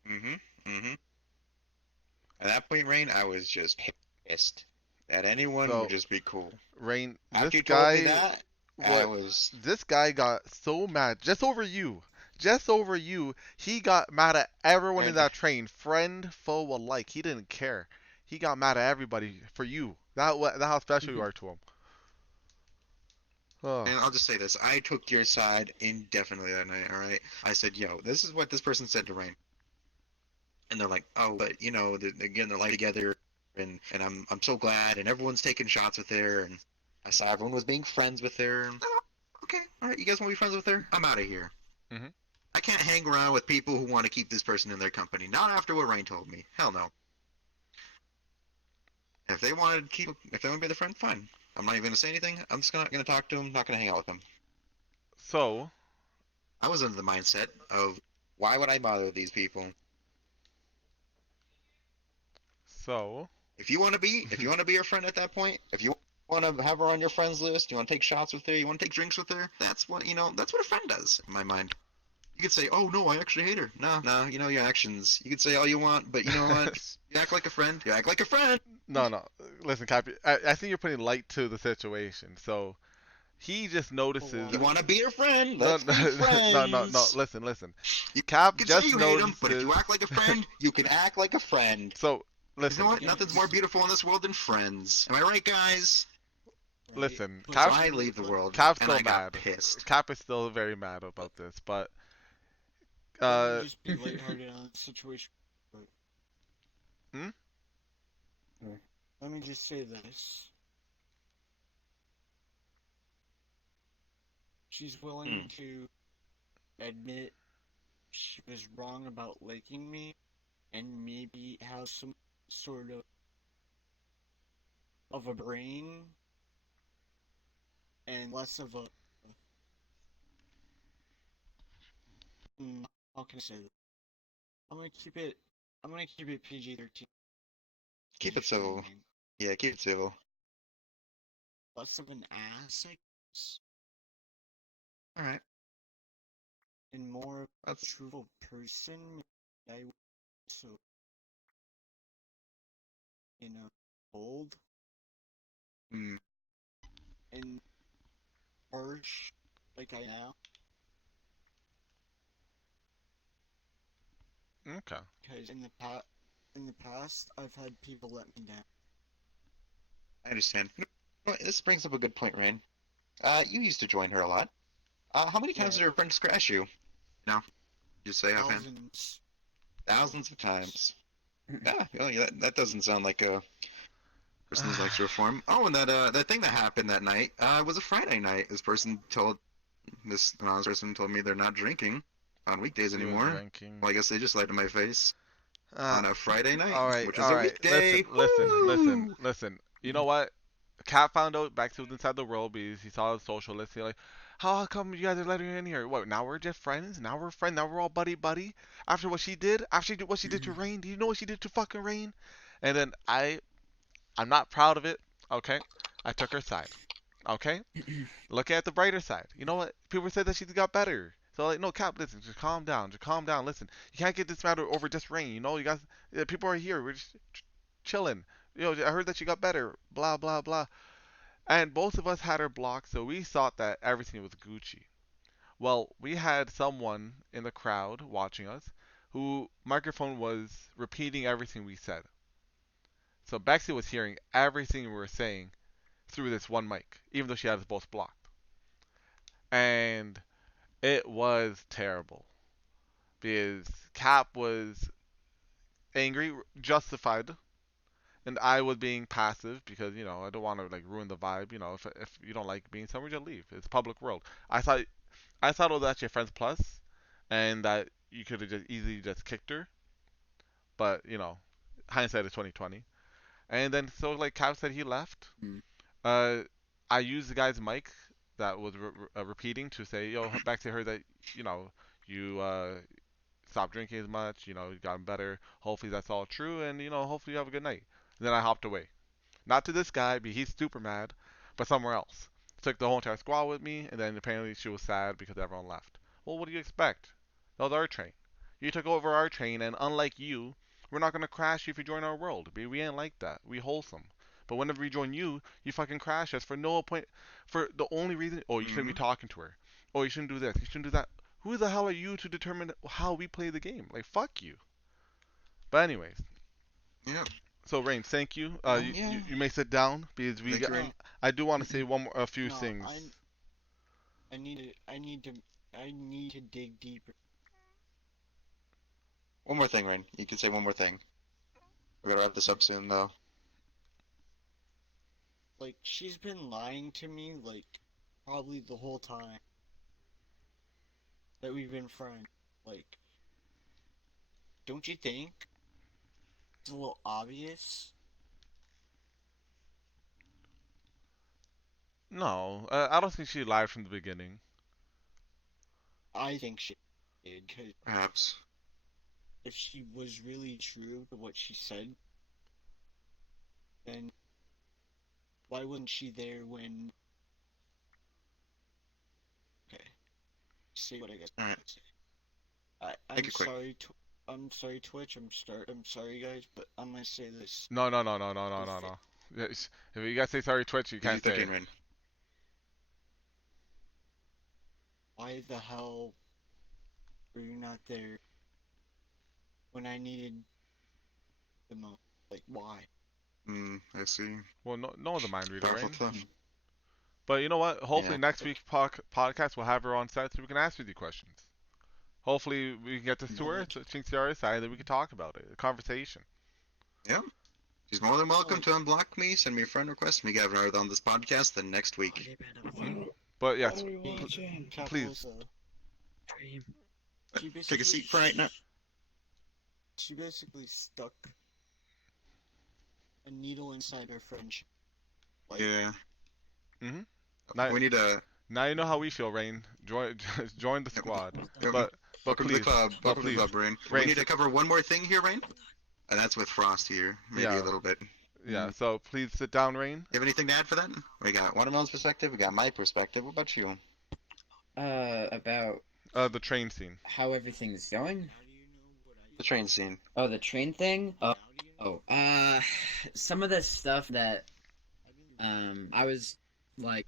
Mm-hmm. Mm-hmm. At that point, Rain, I was just pissed that anyone would So just be cool. Rain, After you told me that, I what was. this guy got so mad just over you. Just over you, he got mad at everyone in And that train, friend, foe alike. He didn't care. He got mad at everybody for you. That how special you are to him. Oh, And I'll just say this: I took your side indefinitely that night. All right, I said, "Yo, this is what this person said to Rain," and they're like, "Oh, but you know, they're getting their life together, and I'm so glad, and everyone's taking shots with her, and I saw everyone was being friends with her. And, oh, okay, all right, you guys want to be friends with her? I'm out of here. Mhm. I can't hang around with people who want to keep this person in their company. Not after what Rain told me. Hell no. If they want to keep, if they want to be the friend, fine. I'm not even gonna say anything. I'm just not gonna talk to him. Not gonna hang out with him. so I was under the mindset of why would I bother these people? so If you want to be her friend at that point, if you want to have her on your friends list, you want to take shots with her, you want to take drinks with her, that's what that's what a friend does in my mind. You could say, "Oh no, I actually hate her." No, no, you know your actions. You could say all you want, but you know what? You act like a friend. You act like a friend. no no. Listen, Cappy, I think you're putting light to the situation. So he just notices. You want to be her friend? No, Let's be no. friends. Listen, listen. You Cap can say just you hate him, but if notices. you act like a friend, you can act like a friend. So You listen, know what? Nothing's more beautiful in this world than friends. Am I right, guys? Right? listen. But So Cap, I leave the world, Cap's and still I got mad. pissed. Cap is still very mad about this, but let me uh, just be lighthearted on the situation. But hmm? let me just say this: she's willing to admit she was wrong about liking me, and maybe have some sort of of a brain and less of a how can I say that? I'm gonna keep it PG-13. Keep it civil. Yeah, keep it civil. Less of an ass, I guess, All right. and more of a That's truthful person. I would so bold mm, and harsh like I am. Okay. Because in the past, I've had people let me down. I understand. You know what, this brings up a good point, Rain. You used to join her a lot. How many times Yeah, did your friends crash you? No, you say offhand. thousands. Thousands of times. Yeah, well, yeah, that doesn't sound like a person who likes to reform. Oh, and that thing that happened that night was a Friday night. This anonymous person told me they're not drinking on weekdays She was anymore. drinking. Well, I guess they just lied to my face Uh, on a Friday night, all right, which was all a right. Listen, weekday. listen, listen, Woo! listen. You know what? Cat found out Baxter was inside the world because he saw the social list. He's like, how come you guys are letting her in here? What? Now we're just friends? Now we're friends? Now we're all buddy buddy? After what she did? After she did what she did to Rain? Do you know what she did to fucking Rain? And then I'm not proud of it. Okay, I took her side. Okay, look at the brighter side. You know what? People said that she's got better. So like, no, Cap, listen, just calm down. Just calm down. Listen, you can't get this matter over just Rain. You know, you guys, people are here. We're just chilling. You know, I heard that she got better. Blah blah blah. And both of us had her blocked, so we thought that everything was Gucci. Well, we had someone in the crowd watching us who microphone was repeating everything we said. So Bexy was hearing everything we were saying through this one mic, even though she had us both blocked. And it was terrible because Cap was angry, justified, and I was being passive because I don't want to like ruin the vibe. If you don't like being somewhere, just leave. It's a public world. I thought it was actually a friends plus, and that you could have just easily just kicked her. But hindsight is 2020. And then so like Cap said he left. Mm. Uh, I used the guy's mic that was repeating to say, yo, back to her that you know you stopped drinking as much. You gotten better. Hopefully that's all true, and hopefully you have a good night. And then I hopped away. Not to this guy, but he's super mad, but somewhere else. Took the whole entire squad with me, and then apparently she was sad because everyone left. Well, what do you expect? That was our train. You took over our train, and unlike you, we're not gonna crash you if you join our world. We ain't like that. We wholesome. But whenever we join you, you fucking crash us for no point. For the only reason, oh, you shouldn't be talking to her. Oh, you shouldn't do this. You shouldn't do that. Who the hell are you to determine how we play the game? Like, fuck you. But anyways, Yeah. so Rain, thank you. You, Yeah. you you may sit down because we Thank got. you, Rain. I do want to say a few No, things. I need to dig deeper. One more thing, Rain. You can say one more thing. We gotta wrap this up soon, though. Like, she's been lying to me, like, probably the whole time that we've been friends. Like, don't you think it's a little obvious? No, I don't think she lied from the beginning. I think she did, because Perhaps. if she was really true to what she said, then why wasn't she there when... Okay, say what I guess. All right. I'm Make it quick. sorry, I'm sorry, Twitch. I'm sorry, guys, but I'm gonna say this. No, no, no, no, no, no, no, no. Yes, if you guys say sorry, Twitch, you can't say it. PG-13, Rain. Why the hell were you not there when I needed the most? Like, why? I see. Well, no one's a mind reader, Powerful Rain. stuff. But you know what? Hopefully Yeah. next week's podcast we'll have her on set so we can ask you the questions. Hopefully we can get this to her, so she can see our side, and we can talk about it. A conversation. Yeah. She's more than welcome Like- to unblock me, send me a friend request, and we can have her on this podcast then next week. But yes, Capitals, she Take a seat for right now. She basically stuck a needle inside our friendship. Yeah. hmm Now, We need to. now you know how we feel, Rain. Join, join the squad. Yep. But Welcome to the please, club. but Welcome to the please, club, Rain. We Rain. need to cover one more thing here, Rain. And that's with Frost here. Maybe a Yeah, little bit. yeah. So please sit down, Rain. You have anything to add for that? We got Watermelon's perspective. We got my perspective. What about you? About The train scene. how everything's going. The train scene. Oh, the train thing. Some of the stuff that I was like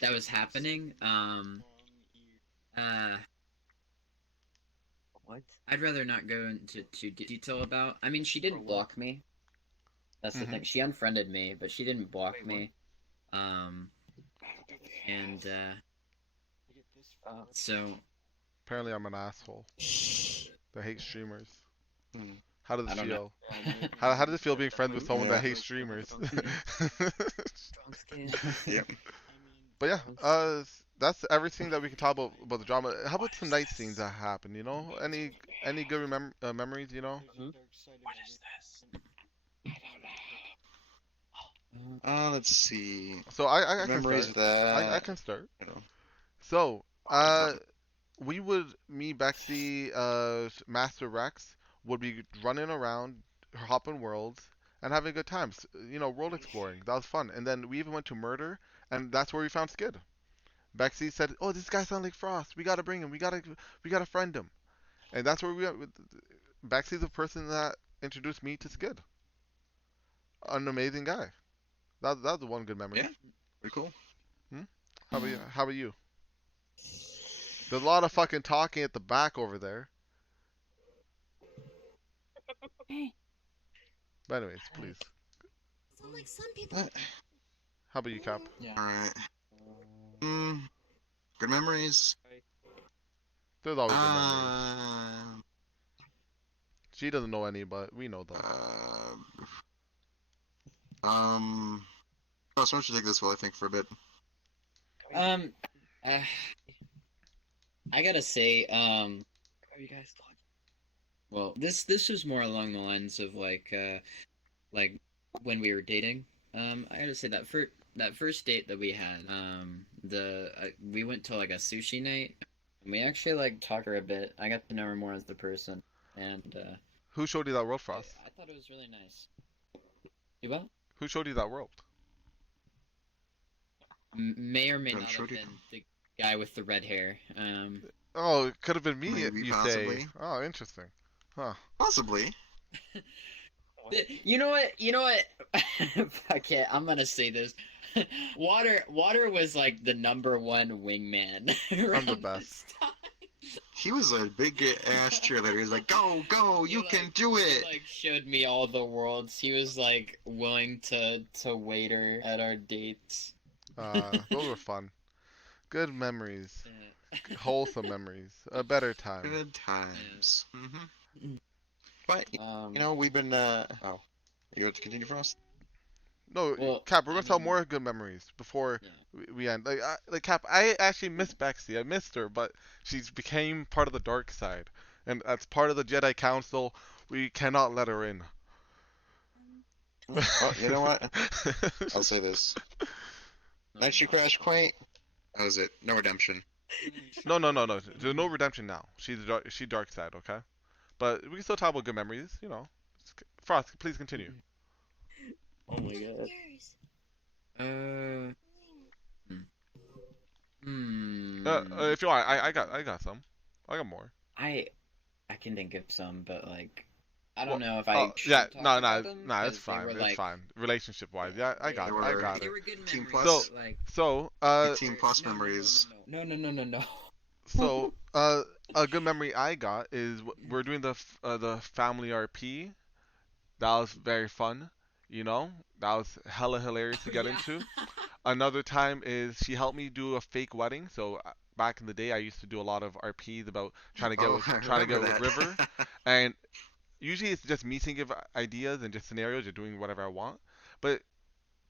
that was happening. What? I'd rather not go into too detail about. I mean, she didn't block me. That's the Mhm. thing. She unfriended me, but she didn't block me. And so Apparently, I'm an asshole. I hate streamers. Hmm. How does I it don't know. feel? How does it feel being friends with someone that Yeah. hates streamers? Yep. But yeah, that's everything that we can talk about the drama. How about some night scenes that happen? You know, any good memories? You know. What is this? Let's see. So I can Memories start. of that. I can start. You know. So we would me, Bexy, Master Rex would be running around, hopping worlds, and having good times. You know, world exploring. That was fun. And then we even went to Murder, and that's where we found Skid. Bexy said, "Oh, this guy sounds like Frost. We gotta bring him. We gotta friend him." And that's where we went. Bexy's the person that introduced me to Skid. An amazing guy. That's one good memory. Yeah. Pretty cool. How about you? How about you? There's a lot of fucking talking at the back over there. But anyways, please. So like some people. How about you, Cap? All right. Good memories. There's always good memories. Um. She doesn't know any, but we know them. Ross, why don't you take this while I think for a bit? Uh, I gotta say, Are you guys talking? well, this was more along the lines of like when we were dating. I gotta say that first date that we had, we went to like a sushi night, and we actually like talked her a bit. I got to know her more as the person, and Who showed you that world, Frost? I thought it was really nice. You what? Who showed you that world? May or may I'm not sure have you- been the guy with the red hair. Oh, it could have been me, Maybe, you possibly. say. Oh, interesting. Huh. Possibly. You know what? You know what? Fuck it. I'm gonna say this. Water was like the number one wingman. I'm the around best. this time. He was a big ass cheerleader. He was like, "Go, go, you He, can like- do he, it." like showed me all the worlds. He was like willing to waiter at our dates. Those were fun. Good memories. Yeah. Wholesome memories. A better time. Good times. But Um, you know, we've been. Oh, you want to continue for us? No, Well, Cap, we're I gonna tell mean- more good memories before Yeah. we end. Like Cap, I actually miss Bexy. I missed her, but she's became part of the dark side, and as part of the Jedi Council, we cannot let her in. Well, you know what? I'll say this: Night she crashed quaint. That was it. No redemption. No. There's no redemption now. She's dark side, okay? But we can still talk about good memories, you know. Frost, please continue. Oh my god. Yours. If you want, I got some. I got more. I can think of some, but like I don't know if I Oh, should yeah, talk no, about them, it's 'cause they fine. were, It's like, fine. Relationship wise, yeah, I got They it. were good Team memories. Plus? but, like So, Team Plus memories. No. So, a good memory I got is we're doing the family RP. That was very fun. You know, that was hella hilarious to get Yeah. into. Another time is she helped me do a fake wedding. So back in the day, I used to do a lot of RPs about trying to get Oh, I trying to get remember with that. River, and usually it's just me thinking of ideas and just scenarios or doing whatever I want. But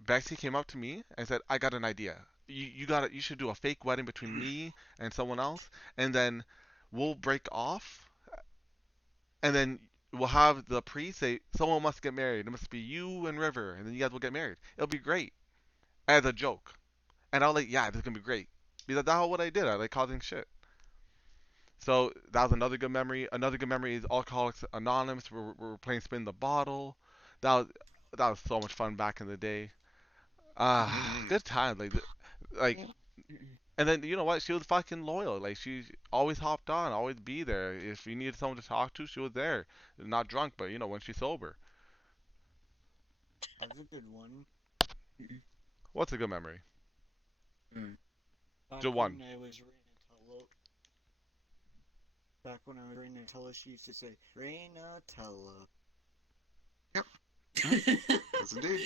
Bexy came up to me and said, "I got an idea. You should do a fake wedding between me and someone else, and then we'll break off, and then we'll have the priest say someone must get married. It must be you and River, and then you guys will get married. It'll be great as a joke, and I'll like, yeah, this is gonna be great because that's what I did. I like causing shit. So that was another good memory. Another good memory is Alcoholics Anonymous. We're playing Spin the Bottle. That was that was so much fun back in the day. Good time. Like, and then you know what? She was fucking loyal. Like she always hopped on, always be there. If you needed someone to talk to, she was there. Not drunk, but you know when she's sober. That's a good one. What's a good memory? Back Just one. when I was Rainatella, she used to say, Rainatella. Yes, indeed.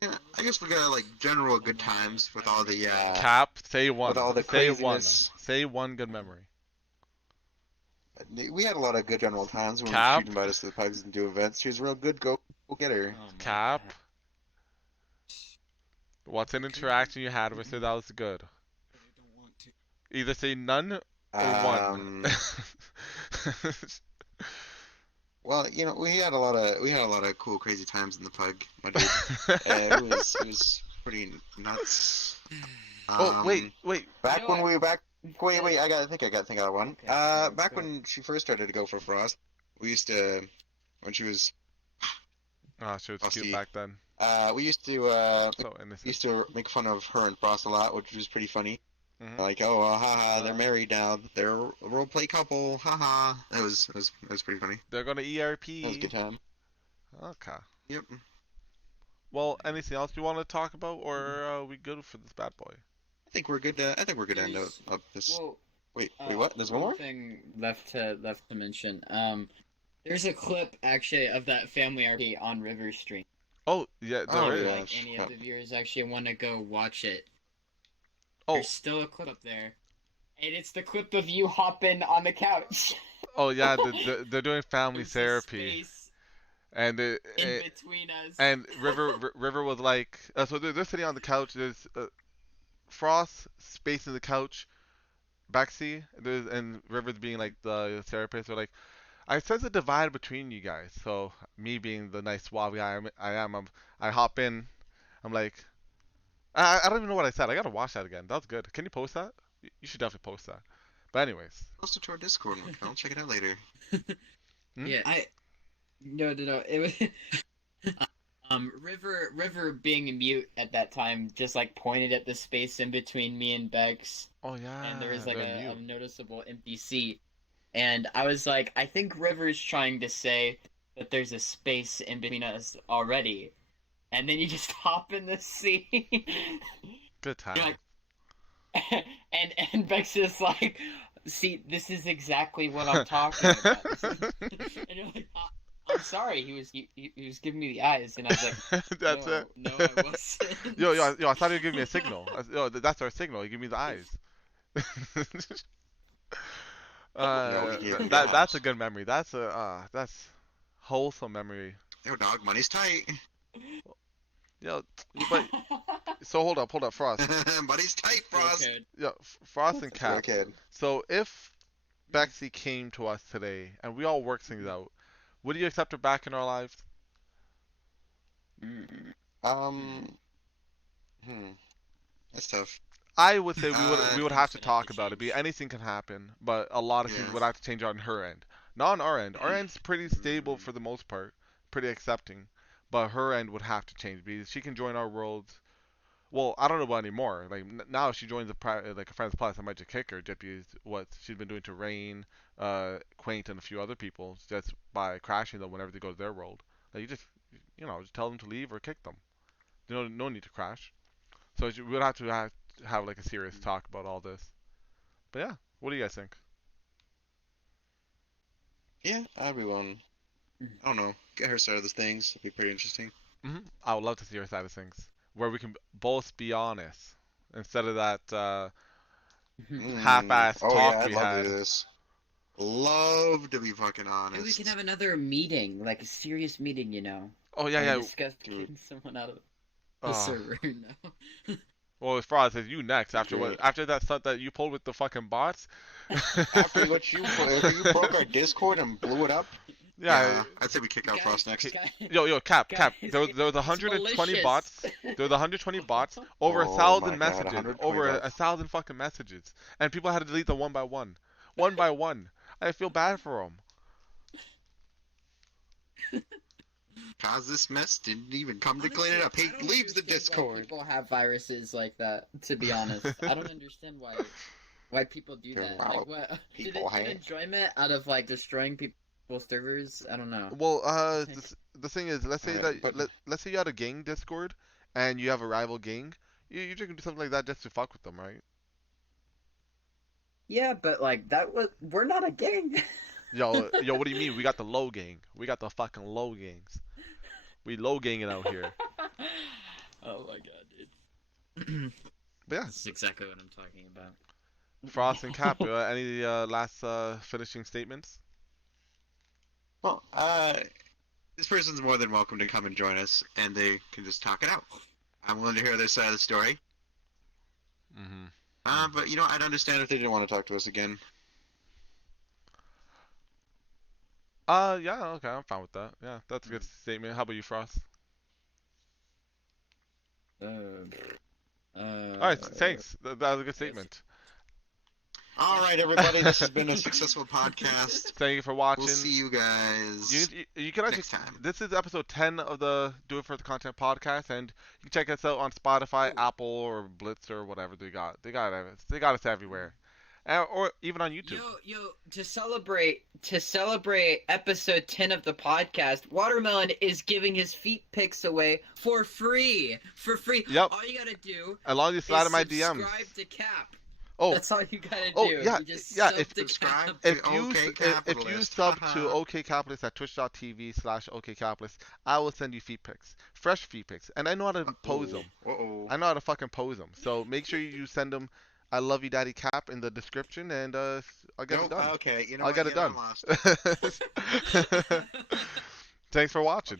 Yeah, I guess we got like general good times with all the Cap, say one. with all the Say one. craziness. Say one good memory. We had a lot of good general times when Cap. she'd invite us to the pubs and do events. She was real good. Go get her. Oh my Cap. God. What's an interaction you had with her that was good? But I don't want to. Either say none or one. Well, you know, we had a lot of cool, crazy times in the pub, my dude. It was pretty nuts. Oh wait. Back You know when what? we were back. Wait, I think I got one. Okay, go, Back go. when she first started to go for Frost, we used to, when she was, Oh, she was cute Frosty. back then. we used So innocent. to make fun of her and Frost a lot, which was pretty funny. Mhm. Like, oh, haha, they're married now. They're a role play couple, haha. That was pretty funny. They're gonna ERP. That was a good time. Okay. Yep. Well, anything else you want to talk about, or are we good for this bad boy? I think we're good. I think we're good to end There's- up this. Well, Wait, what? There's one more? thing left to mention. There's a clip actually of that family RP on River Stream. Oh yeah, Oh, there is. yeah. Like any of the viewers actually want to go watch it. Oh, There's still a clip up there, and it's the clip of you hopping on the couch. oh yeah, they're doing family There's a therapy, space and in between us. and River was like, so they're sitting on the couch. There's Frost spacing the couch, Bexy, and River's being like the therapist. They're like, I sense a divide between you guys. So me being the nice suave guy I hop in. I'm like, I don't even know what I said. I gotta watch that again. That was good. Can you post that? You should definitely post that. But anyways, Post it to our Discord. I'll check it out later. Yeah, no. It was River being mute at that time just like pointed at the space in between me and Bex, oh yeah, and there was like they're a mute. noticeable empty seat. And I was like, I think River's trying to say that there's a space in between us already. And then you just hop in the seat. Good time. You're like, and Bex is like, see, this is exactly what I'm talking about. And you're like, I'm sorry. He was giving me the eyes, and I was like, That's no, it. no, I wasn't. Yo, I thought you were giving me a signal. Yo, that's our signal. You give me the eyes. No, he gave me the That's a eyes. good memory. That's wholesome memory. Yo, dog, money's tight. Yo, but so hold up, Frost. Money's tight, Frost. Okay. Yo, Frost and Cap. Okay. So if Bexy came to us today and we all worked things out, would you accept her back in our lives? Um. That's tough. I would say we would have to Things would have talk to about it. change. Anything can happen, but a lot of things Yeah. would have to change on her end. Not on our end. Our end's pretty stable for the most part, pretty accepting. But her end would have to change because she can join our world. Well, I don't know about anymore. Like now, if she joins like a Friends Plus, I might just kick her just because what she's been doing to Rain, Quaint, and a few other people just by crashing them whenever they go to their world. Like you just tell them to leave or kick them. No need to crash. So we would have to have like a serious talk about all this. But yeah, what do you guys think? Yeah, I'd be willing. I don't know. Get her side of the things. It'd be pretty interesting. I would love to see her side of things, where we can both be honest instead of that half-assed Oh talk yeah, I'd we love had. to do this. Love to be fucking Maybe we honest. can have another meeting, like a serious meeting, you know. Oh yeah, and yeah. discuss Dude. getting someone out of the Oh. server. No. Well, as far as you next after Dude. after that stuff that you pulled with the fucking bots. After you broke our Discord and blew it up. Yeah. I'd say we kick out Frost next. Yo, Cap. Guys, There was it's 120 malicious. bots. There was 120 bots. Over Oh my 1,000 God, messages. 120 Over a bots. 1,000 fucking messages. And people had to delete them one by one. One by one. I feel bad for them. Cause this mess didn't even come to Honestly, clean it up. He I don't leaves the understand why Discord. people have viruses like that. To be honest, I don't understand why people do that. Wow, Like, what? Did people it get hate. enjoyment out of like destroying people's servers? I don't know. Well, the thing is, let's say Alright, that but- let's say you had a gang Discord and you have a rival gang. You're just gonna do something like that just to fuck with them, right? Yeah, but like we're not a gang. Yo, what do you mean? We got the low gang. We got the fucking low gangs. We low ganging out here. Oh my god, dude. But yeah, That's exactly what I'm talking about. Frost and Cap. Any last finishing statements? Well, this person's more than welcome to come and join us, and they can just talk it out. I'm willing to hear their side of the story. Mm-hmm. But I'd understand if they didn't want to talk to us again. Yeah, okay, I'm fine with that. Yeah, that's a good statement. How about you, Frost? Alright, thanks. That was a good statement. All right, everybody, this has been a successful podcast. Thank you for watching. We'll see you guys You can actually, next time. this is episode 10 of the Do It For The Content podcast, and you can check us out on Spotify, Apple, or Blitz, or whatever they got. They got us everywhere. Or even on YouTube. Yo, to celebrate episode 10 of the podcast, Watermelon is giving his feet pics away for free. Yep. All you gotta do As long as you slide is in my DMs. subscribe to Cap. Oh, That's all you gotta do. Oh, yeah, You just yeah, sub if- to Subscribe Cap. to if you OK sub to Capitalist. OK Capitalist at twitch.tv/OK Capitalist, I will send you feed pics, fresh feed pics, and I know how to pose them. Uh-oh. I know how to fucking pose them. So make sure you send them. I love you, Daddy Cap, in the description, and I'll get it Nope, done. Okay, I'll what? get it Yeah, done. I'm lost. Thanks for watching.